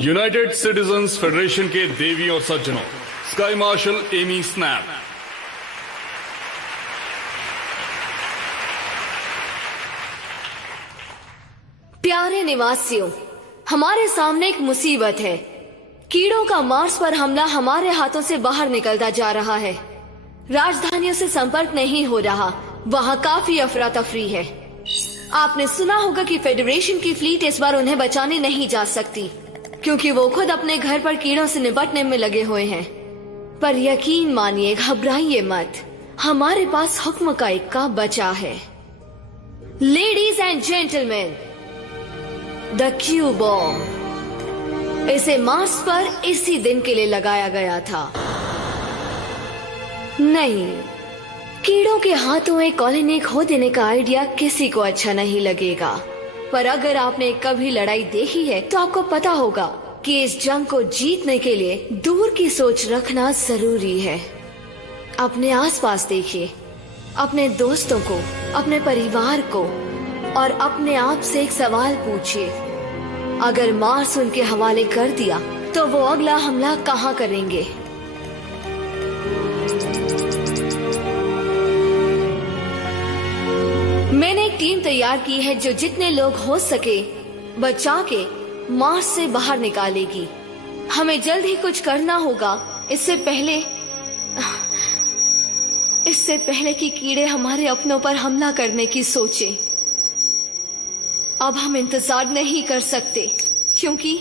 United citizens federation के देवी और सज्जनों, स्काई मार्शल एमी स्नैप। प्यारे निवासियों, हमारे सामने एक मुसीबत है। कीड़ों का मार्स पर हमला हमारे हाथों से बाहर निकलता जा रहा है। राजधानियों से संपर्क नहीं हो रहा, वहाँ काफी अफरा तफरी है। आपने सुना होगा कि फेडरेशन की फ्लीट इस बार उन्हें बचाने नहीं जा सकती, क्योंकि वो खुद अपने घर पर कीड़ों से निपटने में लगे हुए हैं। पर यकीन मानिए, घबराइए मत, हमारे पास हुक्म का इक्का बचा है। Ladies and gentleman, the Q bomb. इसे मार्स पर इसी दिन के लिए लगाया गया था। नहीं, कीड़ों के हाथों एक कॉलोनी खो देने का आइडिया किसी को अच्छा नहीं लगेगा। पर अगर आपने कभी लड़ाई देखी है तो आपको पता होगा कि इस जंग को जीतने के लिए दूर की सोच रखना जरूरी है। अपने आसपास देखिए, अपने दोस्तों को, अपने परिवार को, और अपने आप से एक सवाल पूछिए, अगर मार्स उनके हवाले कर दिया तो वो अगला हमला कहाँ करेंगे? मैंने एक टीम तैयार की है जो जितने लोग हो सके बचा के मार्स से बाहर निकालेगी। हमें जल्द ही कुछ करना होगा, इससे पहले इससे पहले कि कीड़े हमारे अपनों पर हमला करने की सोचें। अब हम इंतजार नहीं कर सकते, क्योंकि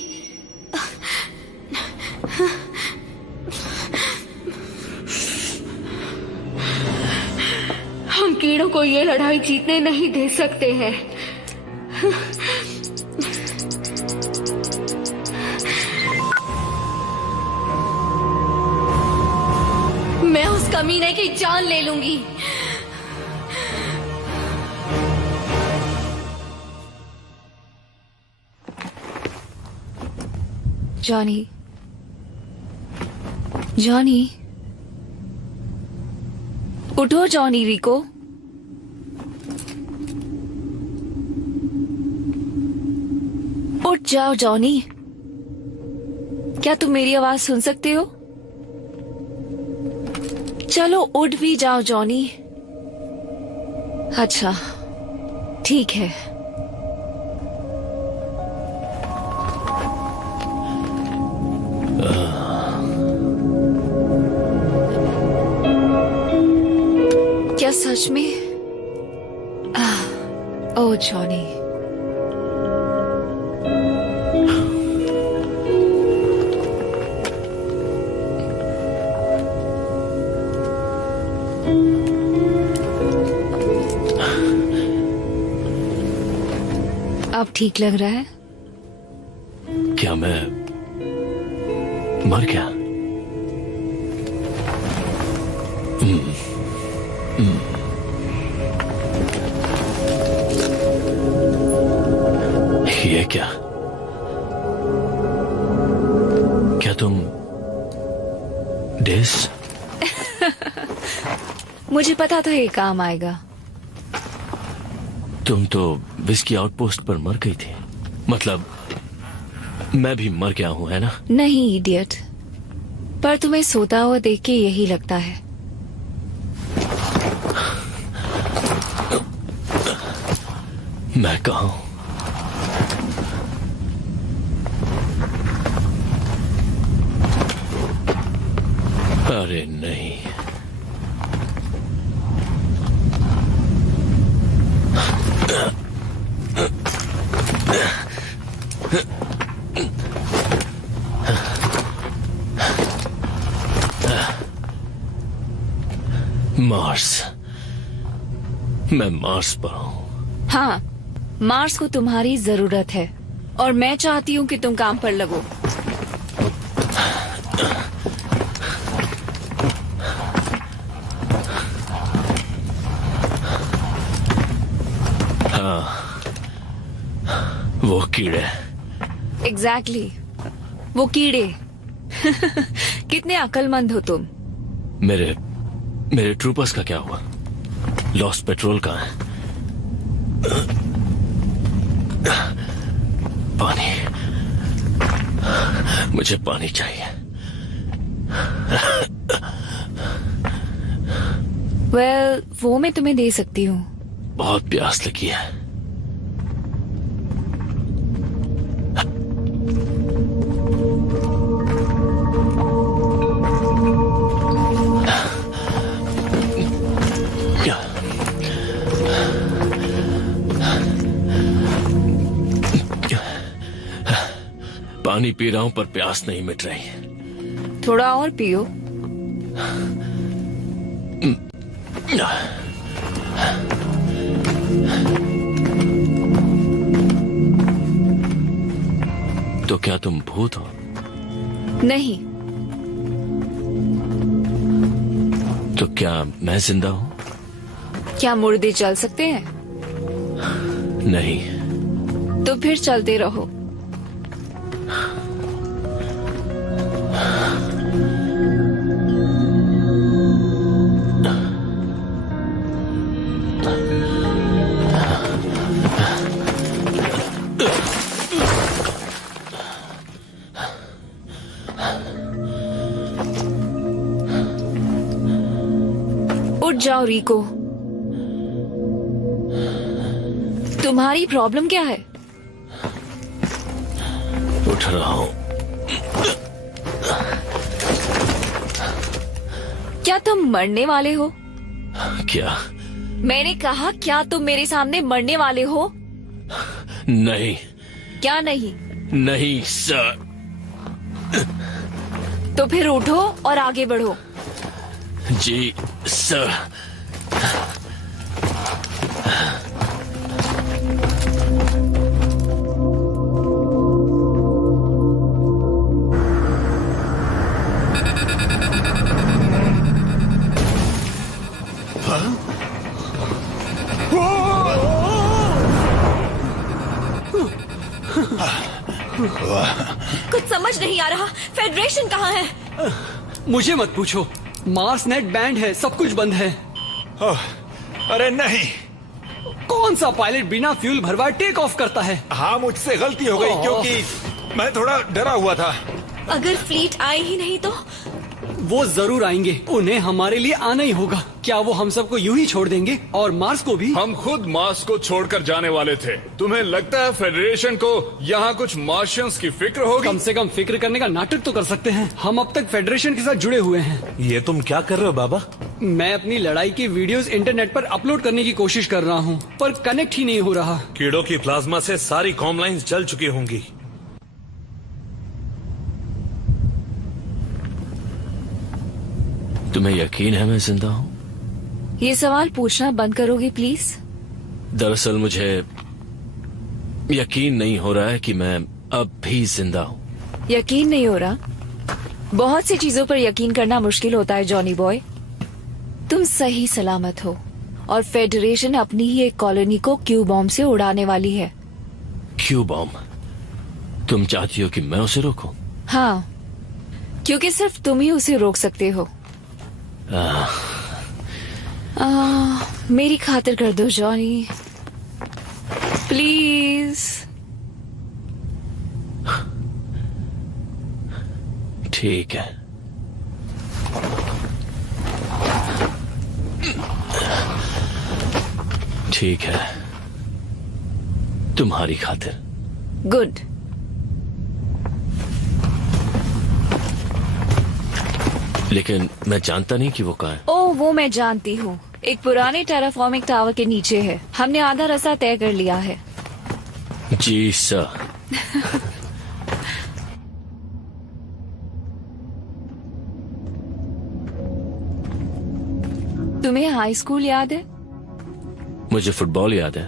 हम कीड़ों को ये लड़ाई जीतने नहीं दे सकते हैं। मैं उस कमीने की जान ले लूंगी। जॉनी, जॉनी, उठो जॉनी। रिको, उठ जाओ जॉनी। क्या तुम मेरी आवाज सुन सकते हो? चलो उठ भी जाओ जॉनी। अच्छा, ठीक है। क्या सच में? ओह जॉनी, अब ठीक लग रहा है? क्या मैं मर गया? ये क्या तुम डेस? मुझे पता था ये काम आएगा। तुम तो विस्की आउटपोस्ट पर मर गई थी। मतलब मैं भी मर गया हूं, है ना? नहीं इडियट, पर तुम्हें सोता हुआ देख के यही लगता है। मैं कहाँ हूं? अरे नहीं, मार्स। मैं मार्स पर हूं। हाँ, मार्स को तुम्हारी जरूरत है और मैं चाहती हूँ कि तुम काम पर लगो। हाँ, वो कीड़े। एग्जैक्टली, वो कीड़े। कितने अक्लमंद हो तुम। मेरे ट्रूपर्स का क्या हुआ? लॉस्ट पेट्रोल कहाँ है? पानी, मुझे पानी चाहिए। वेल, वो मैं तुम्हें दे सकती हूँ। बहुत प्यास लगी है। पानी पी रहा हूं पर प्यास नहीं मिट रही। थोड़ा और पियो। तो क्या तुम भूत हो? नहीं। तो क्या मैं जिंदा हूं? क्या मुर्दे चल सकते हैं? नहीं। तो फिर चलते रहो। उठ जाओ रिको। तुम्हारी प्रॉब्लम क्या है? उठ रहा हूं। क्या तुम मरने वाले हो? क्या? मैंने कहा क्या तुम मेरे सामने मरने वाले हो? नहीं। क्या नहीं? नहीं सर। तो फिर उठो और आगे बढ़ो। जी सर। कुछ समझ नहीं आ रहा। फेडरेशन कहाँ है? मुझे मत पूछो। मार्स नेट बैंड है, सब कुछ बंद है। अरे नहीं। कौन सा पायलट बिना फ्यूल भरवाए टेक ऑफ करता है? हाँ, मुझसे गलती हो गई क्योंकि मैं थोड़ा डरा हुआ था। अगर फ्लीट आए ही नहीं तो? वो जरूर आएंगे, उन्हें हमारे लिए आना ही होगा। क्या वो हम सबको यूं ही छोड़ देंगे और मार्स को भी? हम खुद मार्स को छोड़कर जाने वाले थे। तुम्हें लगता है फेडरेशन को यहाँ कुछ मार्शियंस की फिक्र होगी? कम से कम फिक्र करने का नाटक तो कर सकते हैं। हम अब तक फेडरेशन के साथ जुड़े हुए हैं। ये तुम क्या कर रहे हो बाबा? मैं अपनी लड़ाई की वीडियोस इंटरनेट पर अपलोड करने की कोशिश कर रहा हूँ, पर कनेक्ट ही नहीं हो रहा। कीड़ों की प्लाज्मा से सारी कॉम लाइन्स जल चुकी होंगी। तुम्हें यकीन है मैं जिंदा हूँ? ये सवाल पूछना बंद करोगे प्लीज? दरअसल मुझे यकीन नहीं हो रहा है कि मैं अब भी जिंदा हूँ। यकीन नहीं हो रहा? बहुत सी चीजों पर यकीन करना मुश्किल होता है जॉनी बॉय। तुम सही सलामत हो और फेडरेशन अपनी ही एक कॉलोनी को क्यू बॉम्ब से उड़ाने वाली है। Q bomb? तुम चाहती हो कि मैं उसे रोकूं? हाँ, क्योंकि सिर्फ तुम ही उसे रोक सकते हो। मेरी खातिर कर दो जॉनी, प्लीज। ठीक है। ठीक है, तुम्हारी खातिर। गुड। लेकिन मैं जानता नहीं कि वो कहाँ है। ओह, वो मैं जानती हूँ। एक पुराने टेराफॉर्मिक टावर के नीचे है। हमने आधा रास्ता तय कर लिया है। जी सर। तुम्हें हाई स्कूल याद है? मुझे फुटबॉल याद है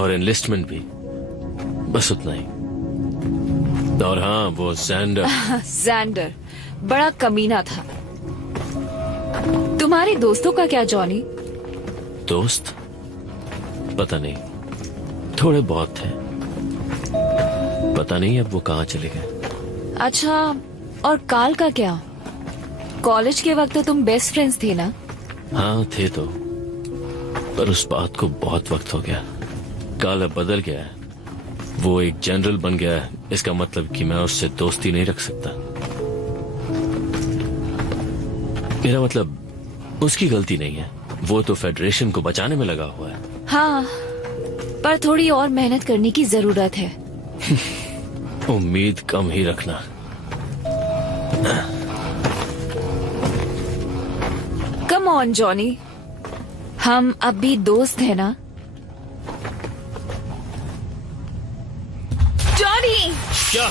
और एनलिस्टमेंट भी, बस उतना ही। और हाँ, वो सैंडर। सैंडर बड़ा कमीना था। तुम्हारे दोस्तों का क्या जॉनी? दोस्त? पता नहीं, थोड़े बहुत थे। पता नहीं अब वो कहाँ चले गए। अच्छा, और काल का क्या? कॉलेज के वक्त तो तुम बेस्ट फ्रेंड्स थे ना? हाँ थे तो, पर उस बात को बहुत वक्त हो गया। काल अब बदल गया है। वो एक जनरल बन गया है। इसका मतलब कि मैं उससे दोस्ती नहीं रख सकता। मेरा मतलब उसकी गलती नहीं है, वो तो फेडरेशन को बचाने में लगा हुआ है। हाँ, पर थोड़ी और मेहनत करने की जरूरत है। उम्मीद कम ही रखना। कम ऑन जॉनी, हम अब भी दोस्त हैं ना? जॉनी! क्या?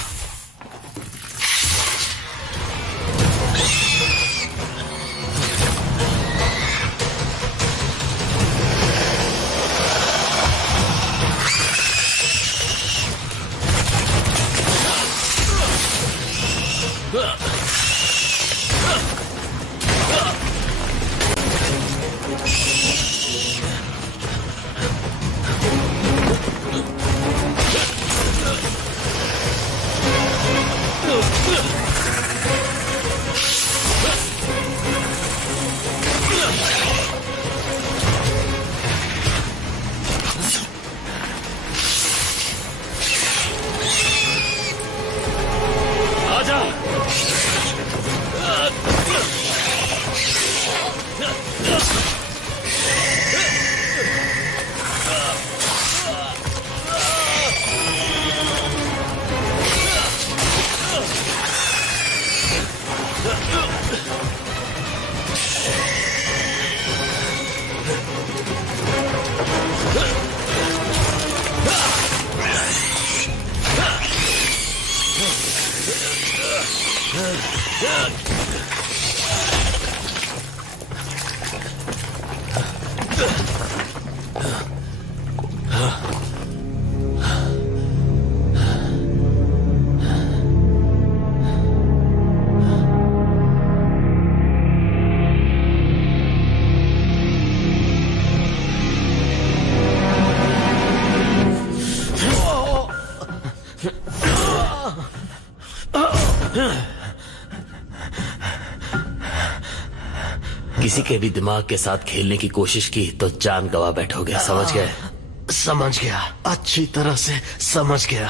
किसी के भी दिमाग के साथ खेलने की कोशिश की तो जान गवा बैठोगे, समझ गए? समझ गया, अच्छी तरह से समझ गया।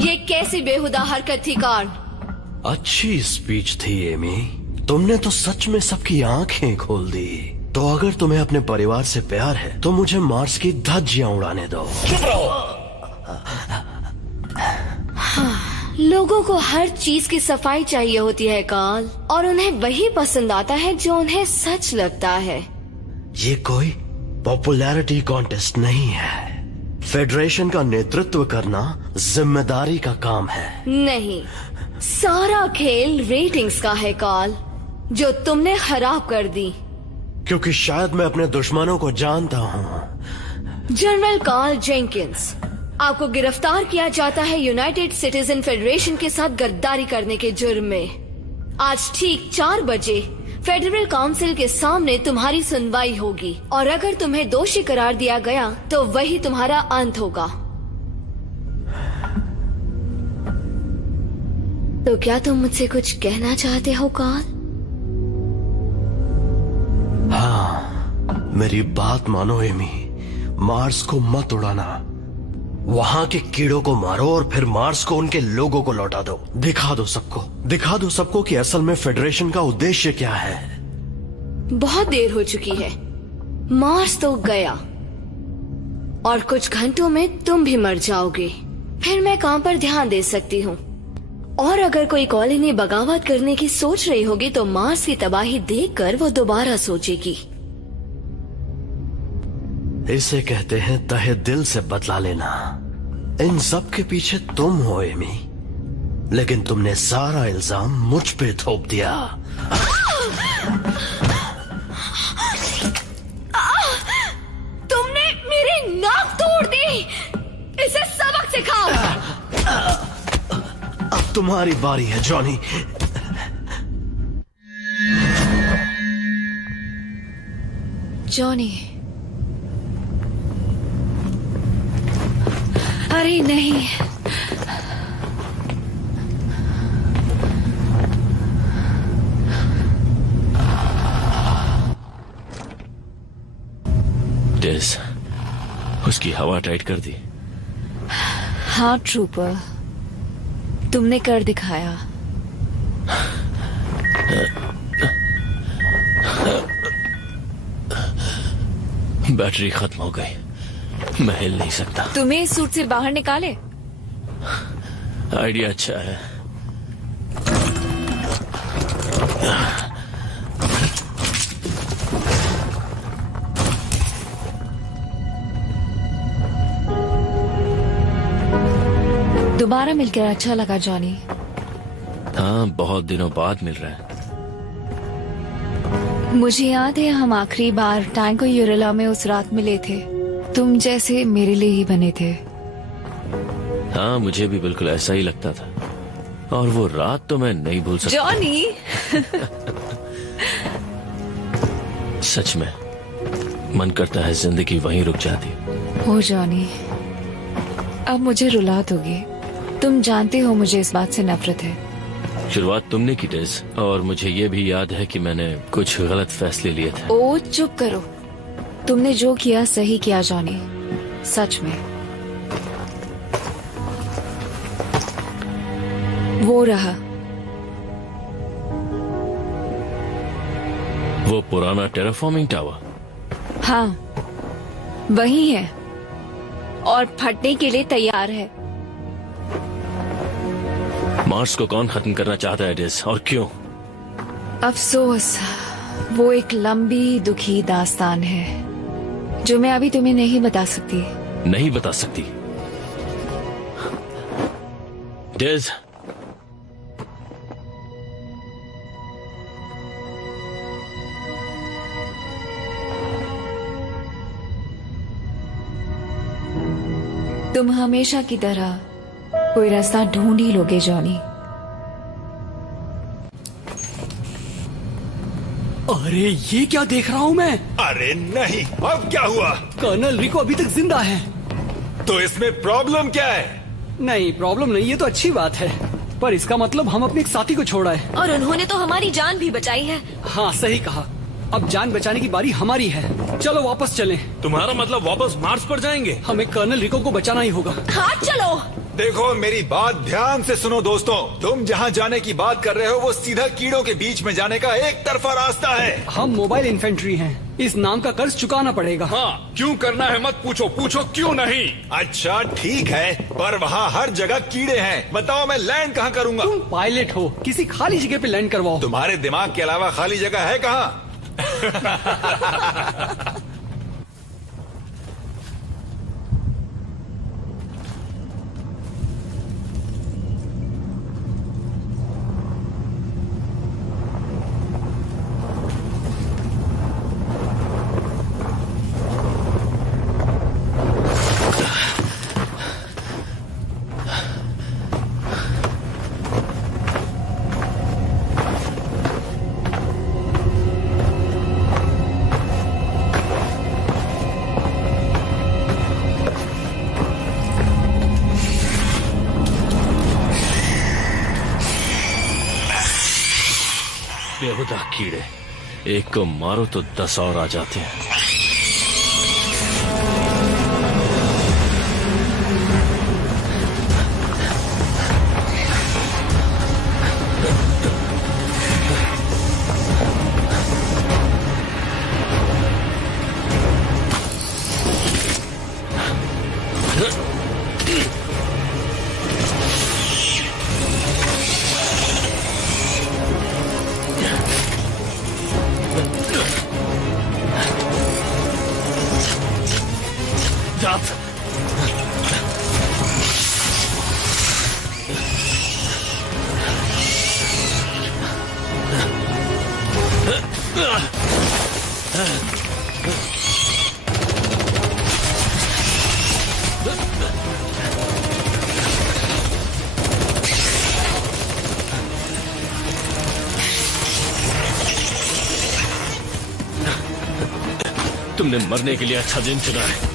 ये कैसी बेहुदा हरकत थी कार्ल? अच्छी स्पीच थी एमी, तुमने तो सच में सबकी आंखें खोल दी। तो अगर तुम्हें अपने परिवार से प्यार है तो मुझे मार्स की धज्जियां उड़ाने दो। चुप रहो। लोगों को हर चीज की सफाई चाहिए होती है कार्ल, और उन्हें वही पसंद आता है जो उन्हें सच लगता है। ये कोई पॉपुलैरिटी कॉन्टेस्ट नहीं है। फेडरेशन का नेतृत्व करना जिम्मेदारी का काम है। नहीं, सारा खेल रेटिंग्स का है कार्ल, जो तुमने खराब कर दी। क्योंकि शायद मैं अपने दुश्मनों को जानता हूँ। जनरल कार्ल जेंकिंस, आपको गिरफ्तार किया जाता है यूनाइटेड सिटीजन फेडरेशन के साथ गद्दारी करने के जुर्म में। आज ठीक 4 बजे फेडरल काउंसिल के सामने तुम्हारी सुनवाई होगी, और अगर तुम्हें दोषी करार दिया गया तो वही तुम्हारा अंत होगा। तो क्या तुम मुझसे कुछ कहना चाहते हो कार्ल? हाँ, मेरी बात मानो एमी, मार्स को मत उड़ाना। वहां के कीड़ों को मारो और फिर मार्स को उनके लोगों को लौटा दो। दिखा दो सबको कि असल में फेडरेशन का उद्देश्य क्या है। बहुत देर हो चुकी है, मार्स तो गया, और कुछ घंटों में तुम भी मर जाओगे। फिर मैं काम पर ध्यान दे सकती हूँ। और अगर कोई कॉलोनी बगावत करने की सोच रही होगी तो मार्स की तबाही देखकर वो दोबारा सोचेगी। इसे कहते हैं तहे दिल से बदला लेना। इन सब के पीछे तुम हो एमी, लेकिन तुमने सारा इल्जाम मुझ पे थोप दिया। तुमने मेरी नाक तोड़ दी। इसे सबक सिखाओ। अब तुम्हारी बारी है जॉनी। जॉनी, अरे नहीं, डेज, उसकी हवा टाइट कर दी। हाँ ट्रूपर, तुमने कर दिखाया। बैटरी खत्म हो गई, मैं हिल नहीं सकता। तुम्हें इस सूट से बाहर निकाले? आइडिया अच्छा है। दोबारा मिलकर अच्छा लगा जॉनी। हाँ, बहुत दिनों बाद मिल रहा है। मुझे याद है हम आखिरी बार टैंको यूरेला में उस रात मिले थे। तुम जैसे मेरे लिए ही बने थे। हाँ, मुझे भी बिल्कुल ऐसा ही लगता था, और वो रात तो मैं नहीं भूल सकता। जॉनी सच में मन करता है जिंदगी वहीं रुक जाती। हो जॉनी, अब मुझे रुला दोगे। तुम जानते हो मुझे इस बात से नफरत है। शुरुआत तुमने की डेज, और मुझे ये भी याद है कि मैंने कुछ गलत फैसले लिए थे। ओ चुप करो, तुमने जो किया सही किया जॉनी, सच में। वो रहा, वो पुराना टेराफॉर्मिंग टावर। हाँ वही है, और फटने के लिए तैयार है। मार्स को कौन खत्म करना चाहता है डेज, और क्यों? अफसोस, वो एक लंबी दुखी दास्तान है जो मैं अभी तुम्हें नहीं बता सकती। नहीं बता सकती डेज? तुम हमेशा की तरह कोई रास्ता ढूंढ ही लोगे जॉनी। अरे ये क्या देख रहा हूँ मैं? अरे नहीं, अब क्या हुआ? कर्नल रिको अभी तक जिंदा है। तो इसमें प्रॉब्लम क्या है? नहीं प्रॉब्लम नहीं, ये तो अच्छी बात है, पर इसका मतलब हम अपने एक साथी को छोड़ा है। और उन्होंने तो हमारी जान भी बचाई है। हाँ सही कहा, अब जान बचाने की बारी हमारी है। चलो वापस चलें। तुम्हारा मतलब वापस मार्स पर जाएंगे? हमें कर्नल रिको को बचाना ही होगा। हाँ चलो। देखो मेरी बात ध्यान से सुनो दोस्तों, तुम जहाँ जाने की बात कर रहे हो वो सीधा कीड़ों के बीच में जाने का एक तरफा रास्ता है। हम मोबाइल इन्फेंट्री हैं, इस नाम का कर्ज चुकाना पड़ेगा। हाँ, क्यों करना है मत पूछो, पूछो क्यों नहीं। अच्छा ठीक है, पर वहाँ हर जगह कीड़े हैं। बताओ मैं लैंड कहाँ करूँगा? तुम पायलट हो, किसी खाली जगह पे लैंड करवाओ। तुम्हारे दिमाग के अलावा खाली जगह है कहाँ? बेहुदा कीड़े, एक को मारो तो 10 और आ जाते हैं। तुमने मरने के लिए अच्छा दिन चुना है।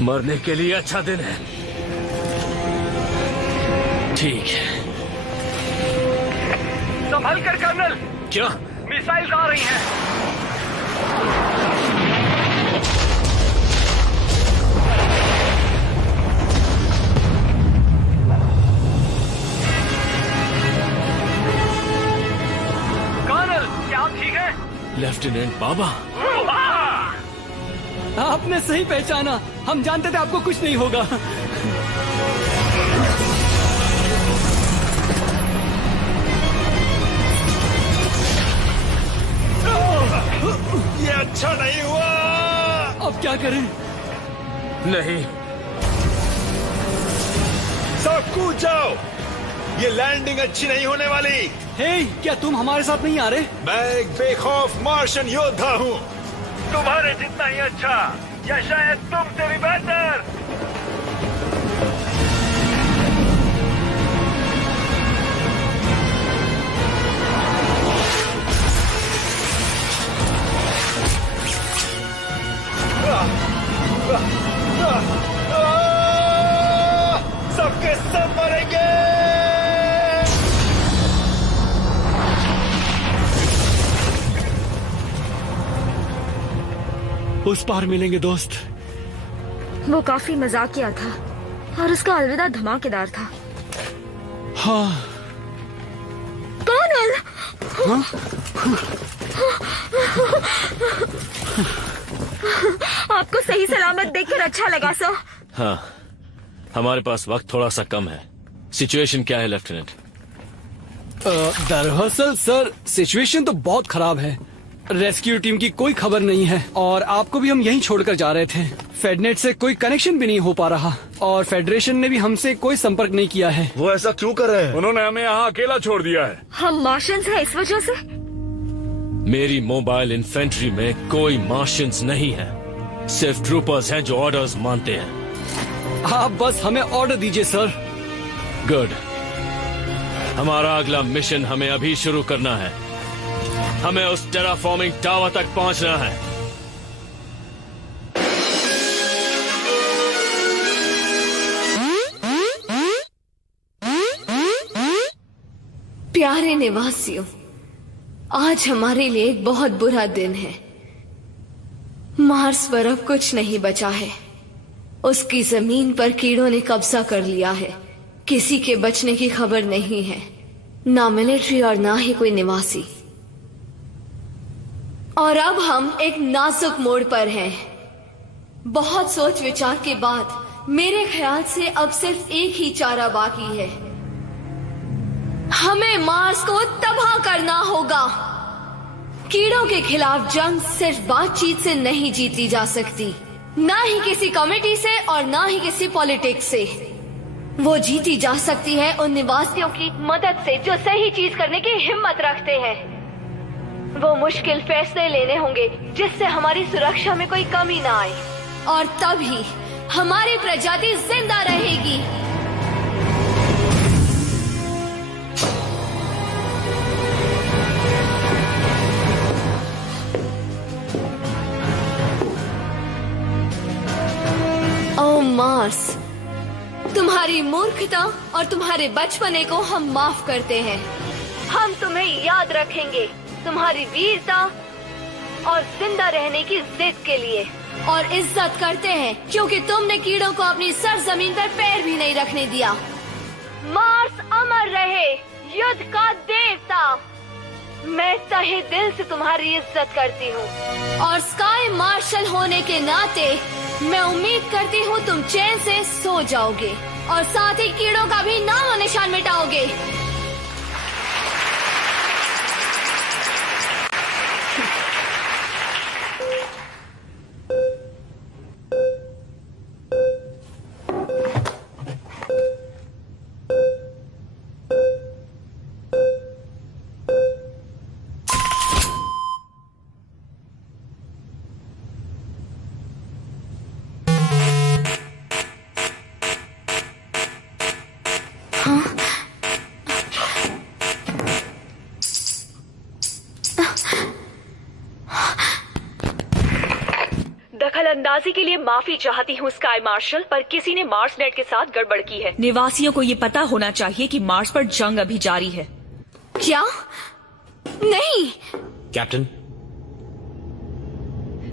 मरने के लिए अच्छा दिन है। ठीक है। संभल कर कर्नल। क्या? मिसाइल्स आ रही हैं। कर्नल, क्या आप ठीक हैं? लेफ्टिनेंट बाबा, आपने सही पहचाना, हम जानते थे आपको कुछ नहीं होगा। ये अच्छा नहीं हुआ। अब क्या करें? नहीं, सब कूद जाओ, ये लैंडिंग अच्छी नहीं होने वाली। हे, क्या तुम हमारे साथ नहीं आ रहे? मैं एक बेखौफ मार्शन योद्धा हूँ, तुम्हारे जितना ही अच्छा या शायद तुमसे भी बेहतर। सबके सब मरेंगे। उस पार मिलेंगे दोस्त। वो काफी मजाकिया था और उसका अलविदा धमाकेदार था। हाँ। कौन? हाँ? आपको सही सलामत देखकर अच्छा लगा सर। हाँ, हमारे पास वक्त थोड़ा सा कम है। सिचुएशन क्या है लेफ्टिनेंट? दरअसल सर सिचुएशन तो बहुत खराब है। रेस्क्यू टीम की कोई खबर नहीं है और आपको भी हम यहीं छोड़कर जा रहे थे। फेडनेट से कोई कनेक्शन भी नहीं हो पा रहा और फेडरेशन ने भी हमसे कोई संपर्क नहीं किया है। वो ऐसा क्यों कर रहे हैं? उन्होंने हमें यहाँ अकेला छोड़ दिया है। हम मार्शियंस हैं इस वजह से। मेरी मोबाइल इन्फेंट्री में कोई मार्शियंस नहीं है, सिर्फ ट्रूपर्स हैं जो ऑर्डर्स मानते हैं। आप बस हमें ऑर्डर दीजिए सर। गुड। हमारा अगला मिशन हमें अभी शुरू करना है। हमें उस टेराफॉर्मिंग टावर तक पहुंचना है। प्यारे निवासियों, आज हमारे लिए एक बहुत बुरा दिन है। मार्स पर अब कुछ नहीं बचा है। उसकी जमीन पर कीड़ों ने कब्जा कर लिया है। किसी के बचने की खबर नहीं है, ना मिलिट्री और ना ही कोई निवासी। और अब हम एक नाजुक मोड़ पर हैं। बहुत सोच विचार के बाद मेरे ख्याल से अब सिर्फ एक ही चारा बाकी है। हमें मार्स को तबाह करना होगा। कीड़ों के खिलाफ जंग सिर्फ बातचीत से नहीं जीती जा सकती, ना ही किसी कमेटी से और ना ही किसी पॉलिटिक्स से। वो जीती जा सकती है उन निवासियों की मदद से जो सही चीज करने की हिम्मत रखते हैं। वो मुश्किल फैसले लेने होंगे जिससे हमारी सुरक्षा में कोई कमी ना आए, और तभी हमारी प्रजाति जिंदा रहेगी। ओ मार्स, तुम्हारी मूर्खता और तुम्हारे बचपने को हम माफ करते हैं। हम तुम्हें याद रखेंगे तुम्हारी वीरता और जिंदा रहने की जिद के लिए, और इज्जत करते हैं क्योंकि तुमने कीड़ों को अपनी सरजमीन पर पैर भी नहीं रखने दिया। मार्स अमर रहे, युद्ध का देवता। मैं तहे दिल से तुम्हारी इज्जत करती हूँ, और स्काई मार्शल होने के नाते मैं उम्मीद करती हूँ तुम चैन से सो जाओगे और साथ ही कीड़ों का भी नाम और निशान मिटाओगे। दखलंदाजी के लिए माफी चाहती हूँ स्काई मार्शल, पर किसी ने मार्स नेट के साथ गड़बड़ की है। निवासियों को ये पता होना चाहिए कि मार्स पर जंग अभी जारी है। क्या? नहीं। कैप्टन,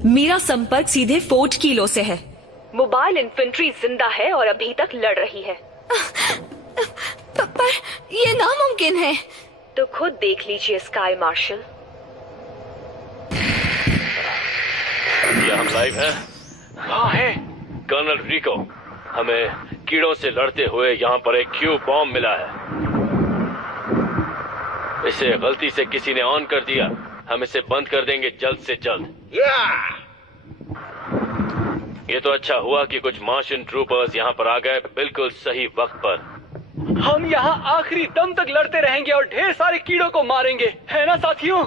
मेरा संपर्क सीधे फोर्ट कीलो से है। मोबाइल इन्फेंट्री जिंदा है और अभी तक लड़ रही है। पर ये नामुमकिन है। तो खुद देख लीजिए स्काई मार्शल। क्या हम लाइव हैं? हाँ है। कर्नल रिको, हमें कीड़ों से लड़ते हुए यहाँ पर एक क्यू बॉम्ब मिला है। इसे गलती से किसी ने ऑन कर दिया। हम इसे बंद कर देंगे जल्द से जल्द। ये तो अच्छा हुआ कि कुछ मार्शियन ट्रूपर्स यहाँ पर आ गए बिल्कुल सही वक्त पर। हम यहाँ आखिरी दम तक लड़ते रहेंगे और ढेर सारे कीड़ों को मारेंगे, है ना साथियों?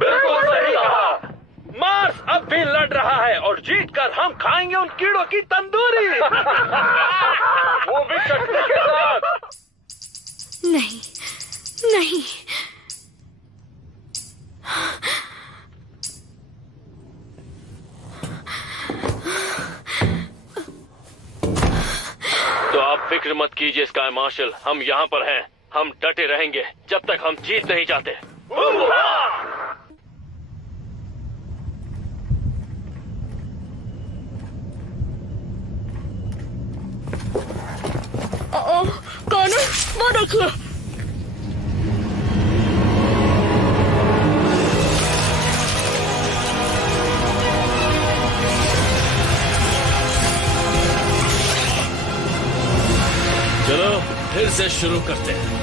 बिल्कुल सही कहा। मार्स अब भी लड़ रहा है और जीतकर हम खाएंगे उन कीड़ों की तंदूरी। वो भी शक्ति के साथ। नहीं, नहीं। तो आप फिक्र मत कीजिए स्काई मार्शल, हम यहाँ पर हैं। हम डटे रहेंगे जब तक हम जीत नहीं जाते। वो देखिए। चलो फिर से शुरू करते हैं।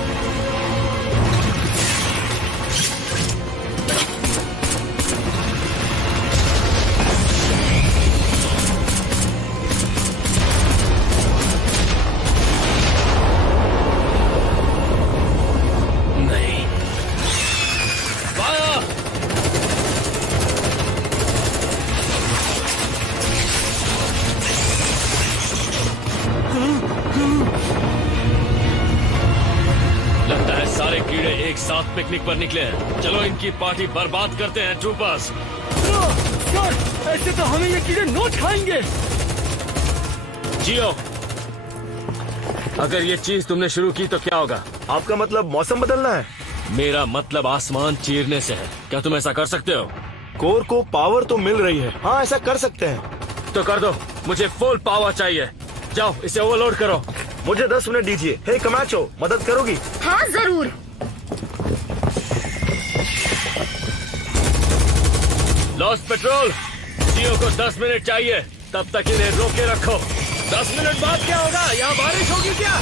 नहीं, वाया! लगता है सारे कीड़े एक साथ पिकनिक पर निकले हैं। चलो इनकी पार्टी बर्बाद करते हैं ट्रूपर्स। सर, ऐसे तो हमें ये कीड़े नोच खाएंगे। जियो, अगर ये चीज तुमने शुरू की तो क्या होगा? आपका मतलब मौसम बदलना है? मेरा मतलब आसमान चीरने से है। क्या तुम ऐसा कर सकते हो? कोर को पावर तो मिल रही है। हाँ, ऐसा कर सकते हैं। तो कर दो, मुझे फुल पावर चाहिए। जाओ इसे ओवरलोड करो। मुझे 10 मिनट दीजिए। हे कमाचो, मदद करोगी? हाँ जरूर। लॉस्ट पेट्रोल, जियो को 10 मिनट चाहिए। तब तक इन्हें रोके रखो। 10 मिनट बाद क्या होगा? यहाँ बारिश होगी क्या?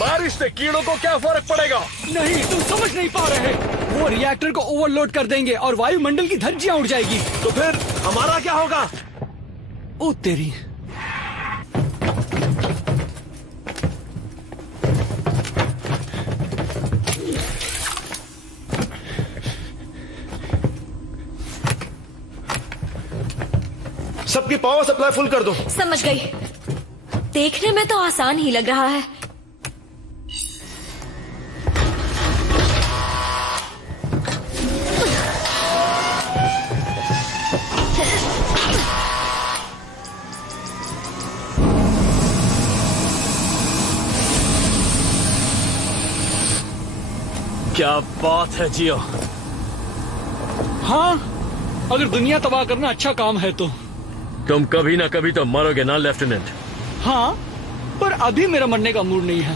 बारिश से कीड़ों को क्या फर्क पड़ेगा? नहीं, तुम समझ नहीं पा रहे। वो रिएक्टर को ओवरलोड कर देंगे और वायुमंडल की धज्जियां उड़ जाएगी। तो फिर हमारा क्या होगा? ओ तेरी। सबकी पावर सप्लाई फुल कर दो। समझ गई। देखने में तो आसान ही लग रहा है। क्या बात है जियो। हाँ, अगर दुनिया तबाह करना अच्छा काम है तो। तुम कभी ना कभी तो मरोगे ना लेफ्टिनेंट? हाँ, पर अभी मेरा मरने का मूड नहीं है।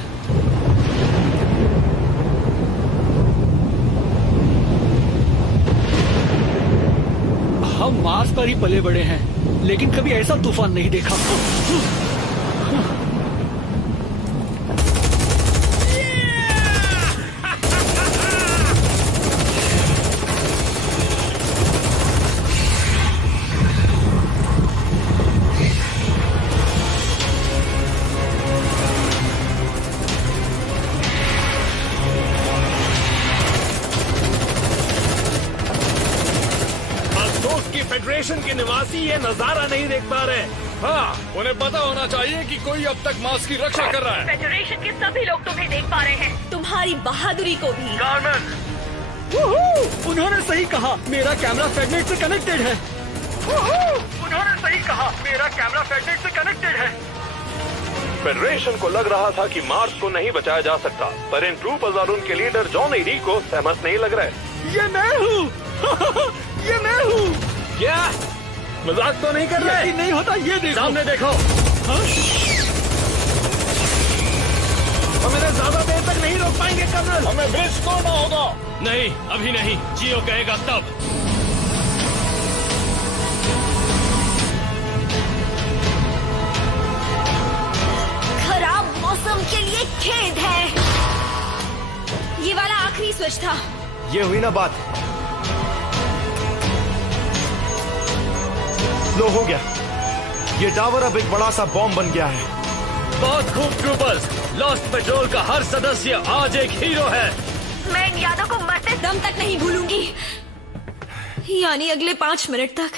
हम मार्स पर ही पले बड़े हैं, लेकिन कभी ऐसा तूफान नहीं देखा। फेडरेशन के निवासी ये नजारा नहीं देख पा रहे। हाँ, उन्हें पता होना चाहिए कि कोई अब तक मार्स की रक्षा कर रहा है। फेडरेशन के सभी लोग तुम्हें देख पा रहे हैं, तुम्हारी बहादुरी को भी। उन्होंने सही कहा, मेरा कैमरा फेडनेट से कनेक्टेड है। उन्होंने सही कहा, मेरा कैमरा फेडनेट से कनेक्टेड है। फेडरेशन को लग रहा था कि मार्स को नहीं बचाया जा सकता, पर इन ट्रूपर्स और उनके लीडर जॉन एडी को सहमत नहीं लग रहे। ये मैं हूँ। ये मैं हूँ। क्या मजाक तो नहीं कर रहे? नहीं होता, ये देखो। सामने देखो। हम इन्हें ज्यादा देर तक नहीं रोक पाएंगे कर्नल। हमें ब्रिज तोड़ना होगा। नहीं, अभी नहीं। जियो कहेगा तब। खराब मौसम के लिए खेद है। ये वाला आखिरी स्विच था। ये हुई ना बात। लो, हो गया। ये टावर अब एक बड़ा सा बॉम्ब बन गया है। बहुत खूब ट्रूपर्स। लॉस्ट पेट्रोल का हर सदस्य आज एक हीरो है। मैं इन यादों को मरते दम तक नहीं भूलूंगी, यानी अगले 5 मिनट तक।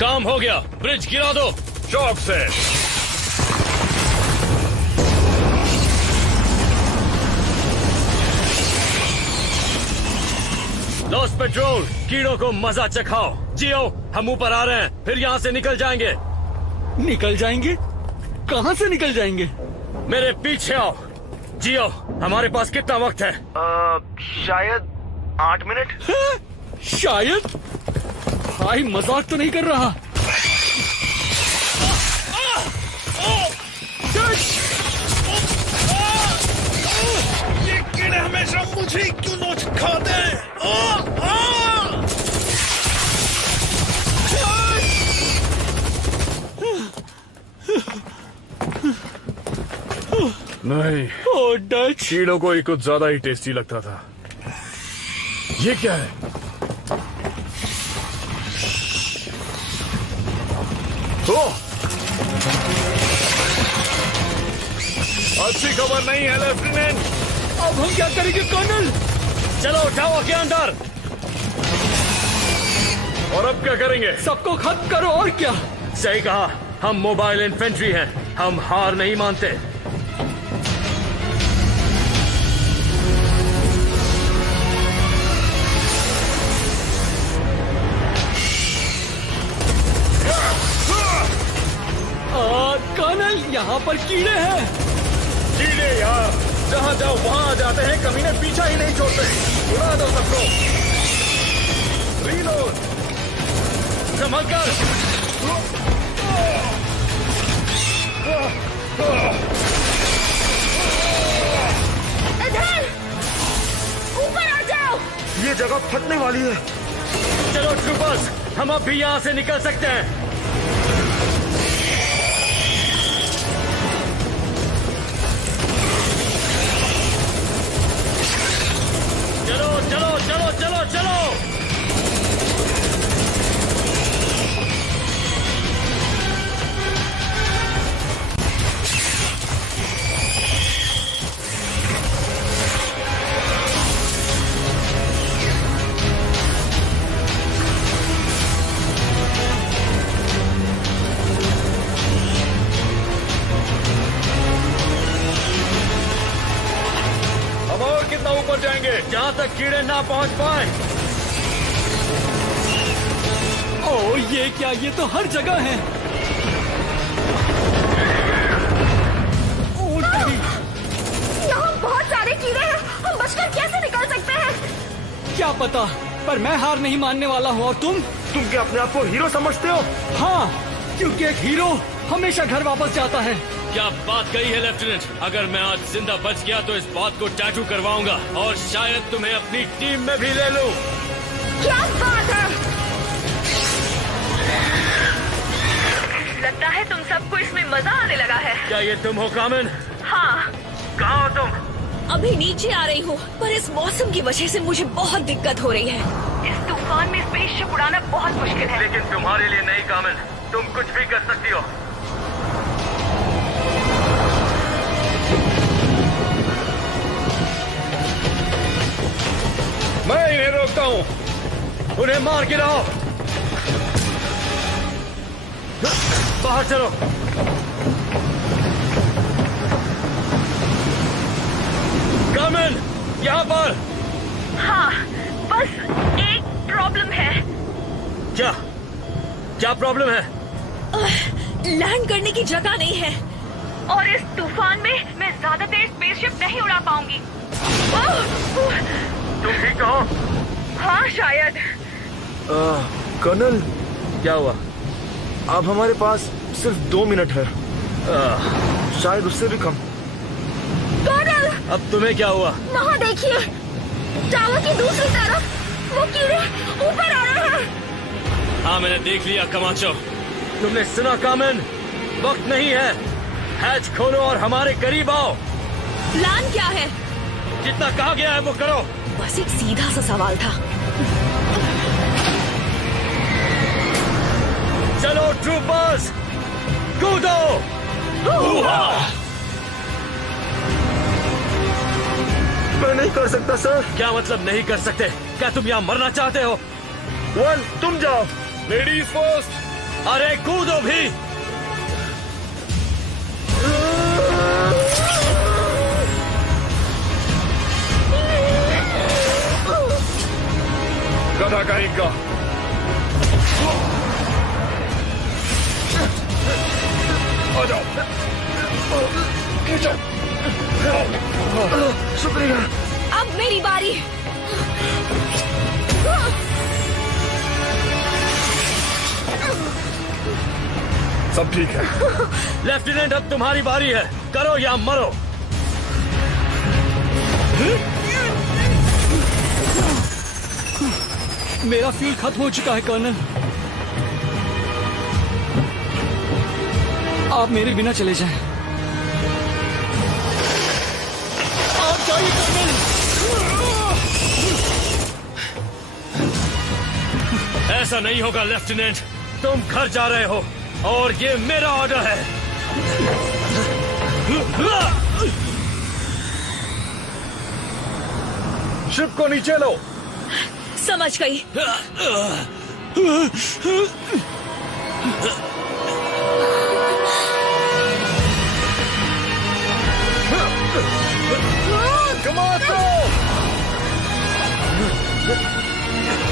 काम हो गया, ब्रिज गिरा दो चौक से। लॉस्ट पेट्रोल, कीड़ों को मजा चखाओ। जियो, हम ऊपर आ रहे हैं, फिर यहाँ से निकल जाएंगे। निकल जाएंगे? कहाँ से निकल जाएंगे? मेरे पीछे आओ। जियो, हमारे पास कितना वक्त है? शायद 8 मिनट। शायद? भाई मजाक तो नहीं कर रहा। मुझे क्यों नोच खाते हैं? नहीं, कीड़ों को ही कुछ ज्यादा ही टेस्टी लगता था। ये क्या है? ओह! अच्छी खबर नहीं है लेफ्टिनेंट। अब हम क्या करेंगे कर्नल? चलो उठाओ के अंदर। और अब क्या करेंगे? सबको खत्म करो और क्या। सही कहा, हम मोबाइल इन्फेंट्री हैं, हम हार नहीं मानते। कर्नल, यहाँ पर कीड़े हैं। कीड़े यार, जहाँ जाओ वहाँ आ जाते हैं, कमीने पीछा ही नहीं छोड़ते। उड़ा दो सबको। रीलोड। संभल कर। इधर ऊपर आ जाओ। ये जगह फटने वाली है। चलो ट्रूपर्स, हम अब भी यहाँ से निकल सकते हैं। चलो चलो चलो चलो चलो। अब और कितना ऊपर जाएंगे? जहाँ तक कीड़े ना पहुँच पाए। ओ ये क्या, ये तो हर जगह है। यहाँ बहुत सारे कीड़े हैं, हम बचकर कैसे निकल सकते हैं? क्या पता, पर मैं हार नहीं मानने वाला हूँ। और तुम क्या अपने आप को हीरो समझते हो? हाँ, क्योंकि एक हीरो हमेशा घर वापस जाता है। क्या बात कही है लेफ्टिनेंट। अगर मैं आज जिंदा बच गया तो इस बात को टैटू करवाऊंगा और शायद तुम्हें अपनी टीम में भी ले लूं। क्या बात है? लगता है तुम सबको इसमें मजा आने लगा है। क्या ये तुम हो कामिन? हाँ। कहाँ हो तुम? अभी नीचे आ रही हूँ, पर इस मौसम की वजह से मुझे बहुत दिक्कत हो रही है। इस तूफान में स्पेसशिप उड़ाना बहुत मुश्किल है। लेकिन तुम्हारे लिए नहीं कामिन, तुम कुछ भी कर सकती हो। मैं इन्हें रोकता हूँ। उन्हें मार गिराओ। बाहर चलो। कामिन, यहाँ पर। हाँ, बस एक प्रॉब्लम है। क्या क्या प्रॉब्लम है? लैंड करने की जगह नहीं है, और इस तूफान में मैं ज्यादा देर स्पेसशिप नहीं उड़ा पाऊंगी। तुम ठीक हो? हाँ शायद। कर्नल, क्या हुआ? अब हमारे पास सिर्फ 2 मिनट है, शायद उससे भी कम। कर्नल, अब तुम्हें क्या हुआ? वहाँ देखिए, टावर की दूसरी तरफ वो कीड़े ऊपर आ रहे हैं। हाँ, मैंने देख लिया कमाचो। तुमने सुना कामिन? वक्त नहीं है। हैच खोलो और हमारे करीब आओ। प्लान क्या है? जितना कहा गया है वो करो। बस एक सीधा सा सवाल था। चलो ट्रूपर्स, कूदो। मैं नहीं कर सकता सर। क्या मतलब नहीं कर सकते? क्या तुम यहाँ मरना चाहते हो? वन, तुम जाओ। Ladies first. अरे कूदो भी। गधा कहीं का। आ जाओ, खींचो। शुक्रिया। अब मेरी बारी। सब ठीक है। लेफ्टिनेंट, अब तुम्हारी बारी है। करो या मरो। मेरा फ्यूल खत्म हो चुका है कर्नल। आप मेरे बिना चले जाएं। आप जाइए कर्नल। ऐसा नहीं होगा लेफ्टिनेंट, तुम घर जा रहे हो और ये मेरा ऑर्डर है। शिप को नीचे लो। समझ गई।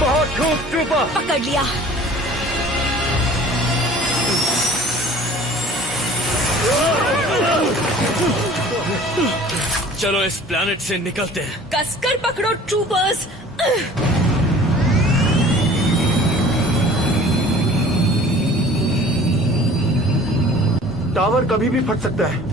बहुत खूब ट्रूपर। पकड़ लिया। चलो इस प्लैनेट से निकलते हैं। कसकर पकड़ो ट्रूपर्स। टावर कभी भी फट सकता है।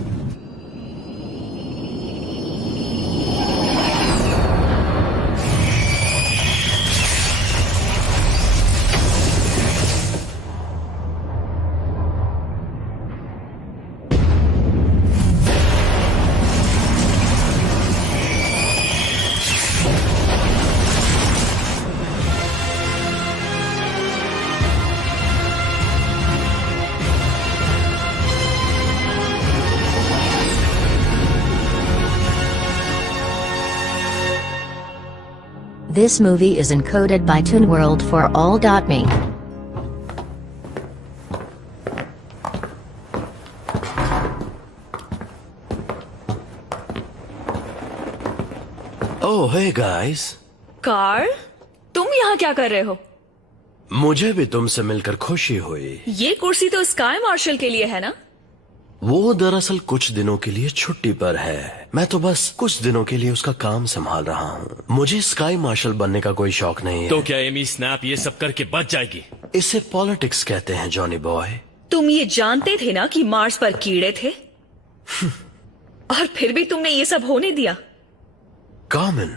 This movie is encoded by ToonWorld for all.me. Oh, hey guys. Karl, तुम यहाँ क्या कर रहे हो? मुझे भी तुमसे मिलकर खुशी हुई। ये कुर्सी तो स्काई मार्शल के लिए है ना? वो दरअसल कुछ दिनों के लिए छुट्टी पर है। मैं तो बस कुछ दिनों के लिए उसका काम संभाल रहा हूँ। मुझे स्काई मार्शल बनने का कोई शौक नहीं है। तो क्या एमी स्नैप ये सब करके बच जाएगी? इसे पॉलिटिक्स कहते हैं जॉनी बॉय। तुम ये जानते थे ना कि मार्स पर कीड़े थे? और फिर भी तुमने ये सब होने दिया? कॉमन,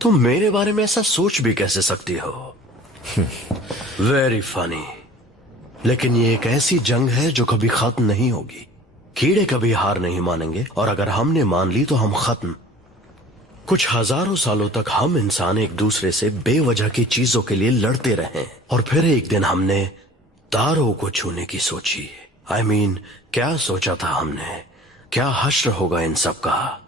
तुम मेरे बारे में ऐसा सोच भी कैसे सकती हो? Very funny. लेकिन ये एक ऐसी जंग है जो कभी खत्म नहीं होगी। कीड़े कभी हार नहीं मानेंगे, और अगर हमने मान ली तो हम खत्म। कुछ हजारों सालों तक हम इंसान एक दूसरे से बेवजह की चीजों के लिए लड़ते रहे, और फिर एक दिन हमने तारों को छूने की सोची। I mean, क्या सोचा था हमने? क्या हश्र होगा इन सब का?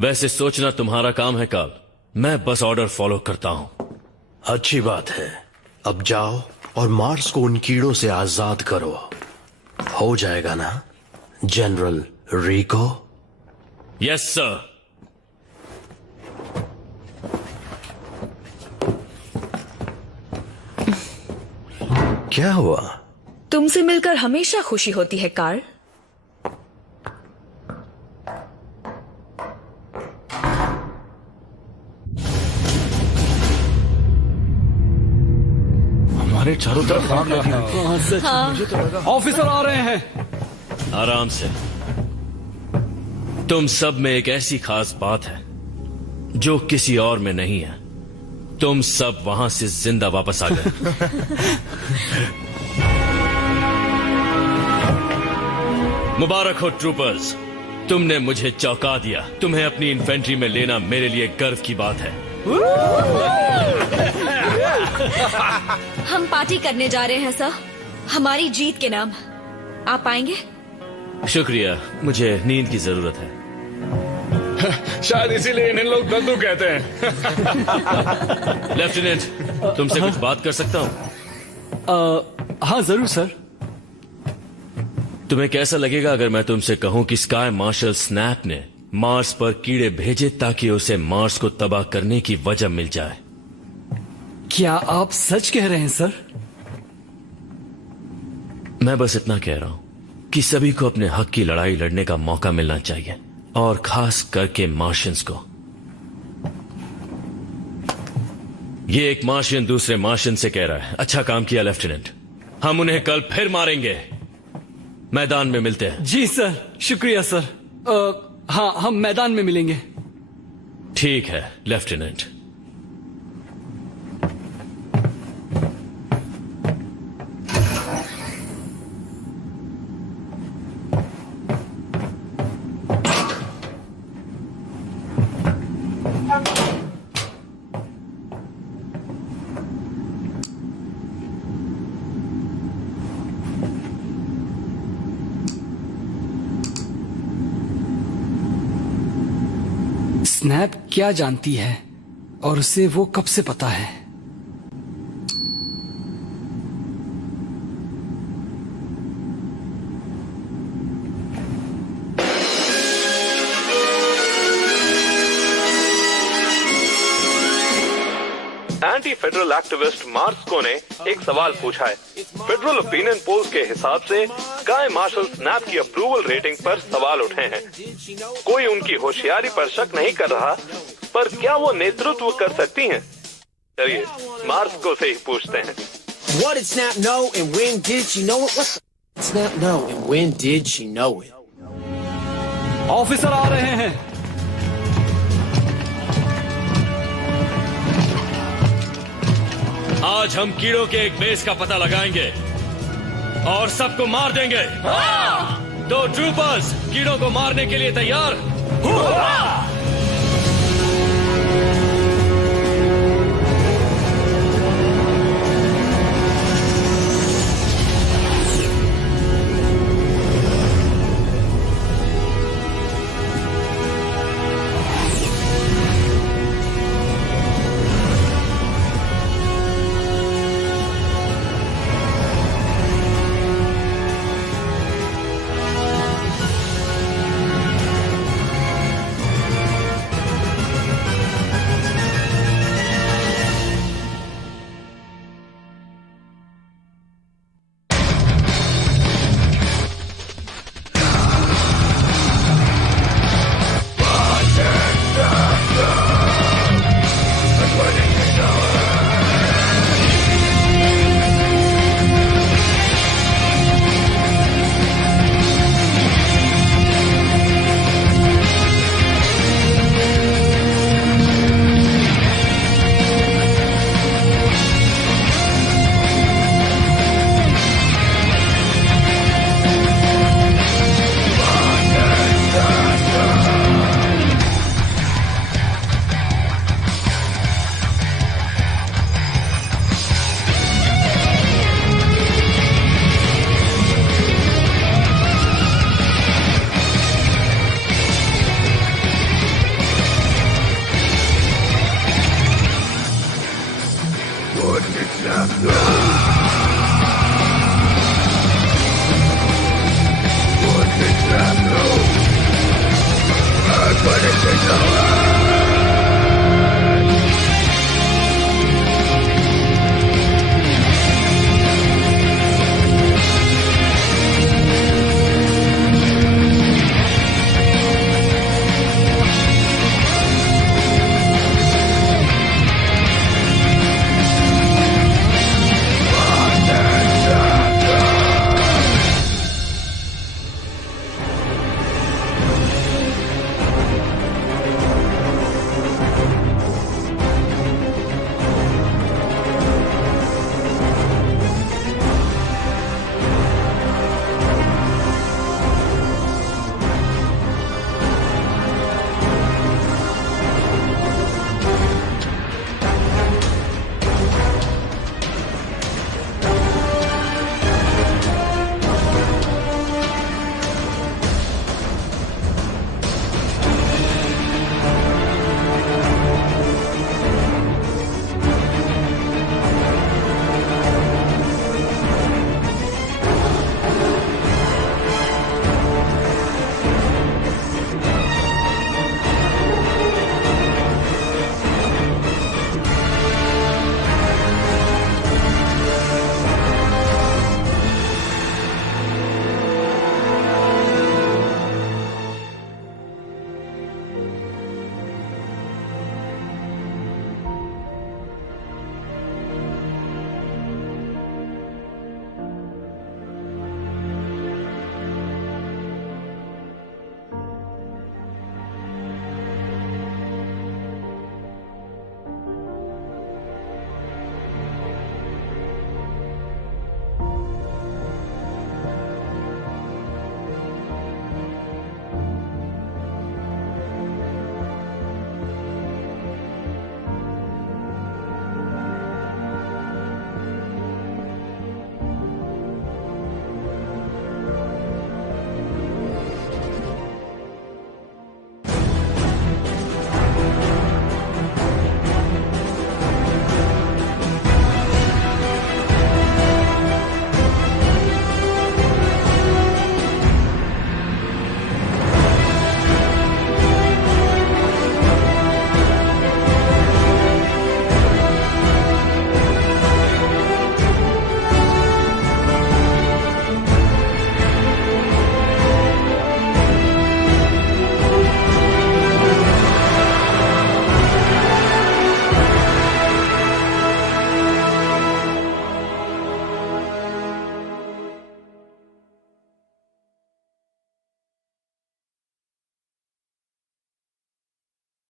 वैसे सोचना तुम्हारा काम है कार्ल, मैं बस ऑर्डर फॉलो करता हूँ। अच्छी बात है। अब जाओ और मार्स को उन कीड़ों से आजाद करो। हो जाएगा ना जनरल रिको? Yes sir. क्या हुआ? तुमसे मिलकर हमेशा खुशी होती है कार्ल। हमारे चारों तरफ आग लगी है। हाँ। ऑफिसर आ रहे हैं। आराम से। तुम सब में एक ऐसी खास बात है जो किसी और में नहीं है। तुम सब वहां से जिंदा वापस आ गए। मुबारक हो ट्रूपर्स, तुमने मुझे चौंका दिया। तुम्हें अपनी इन्फेंट्री में लेना मेरे लिए गर्व की बात है। हम पार्टी करने जा रहे हैं सर, हमारी जीत के नाम। आप आएंगे? शुक्रिया, मुझे नींद की जरूरत है। शायद इसीलिए इन्हें लोग दद्दू कहते हैं। लेफ्टिनेंट, तुमसे कुछ बात कर सकता हूँ? हाँ जरूर सर। तुम्हें कैसा लगेगा अगर मैं तुमसे कहूं कि स्काई मार्शल स्नैप ने मार्स पर कीड़े भेजे ताकि उसे मार्स को तबाह करने की वजह मिल जाए? क्या आप सच कह रहे हैं सर? मैं बस इतना कह रहा हूं कि सभी को अपने हक की लड़ाई लड़ने का मौका मिलना चाहिए, और खास करके मार्शियंस को। ये एक मार्शियन दूसरे मार्शियन से कह रहा है। अच्छा काम किया लेफ्टिनेंट, हम उन्हें कल फिर मारेंगे। मैदान में मिलते हैं। जी सर, शुक्रिया सर। हाँ, हम मैदान में मिलेंगे। ठीक है लेफ्टिनेंट। स्नैप क्या जानती है और उसे वो कब से पता है? एंटी फेडरल एक्टिविस्ट मार्स्को ने एक सवाल पूछा है। फेडरल ओपिनियन पोल्स के हिसाब से स्काई मार्शल स्नैप की अप्रूवल रेटिंग पर सवाल उठे हैं। कोई उनकी होशियारी पर शक नहीं कर रहा, पर क्या वो नेतृत्व कर सकती हैं? चलिए मार्स्को से ही पूछते हैं। What did Snap know and when did she know it? What did Snap know and when did she know it? Officer आ रहे हैं। आज हम कीड़ों के एक बेस का पता लगाएंगे और सबको मार देंगे। 2 ट्रूपर्स कीड़ों को मारने के लिए तैयार।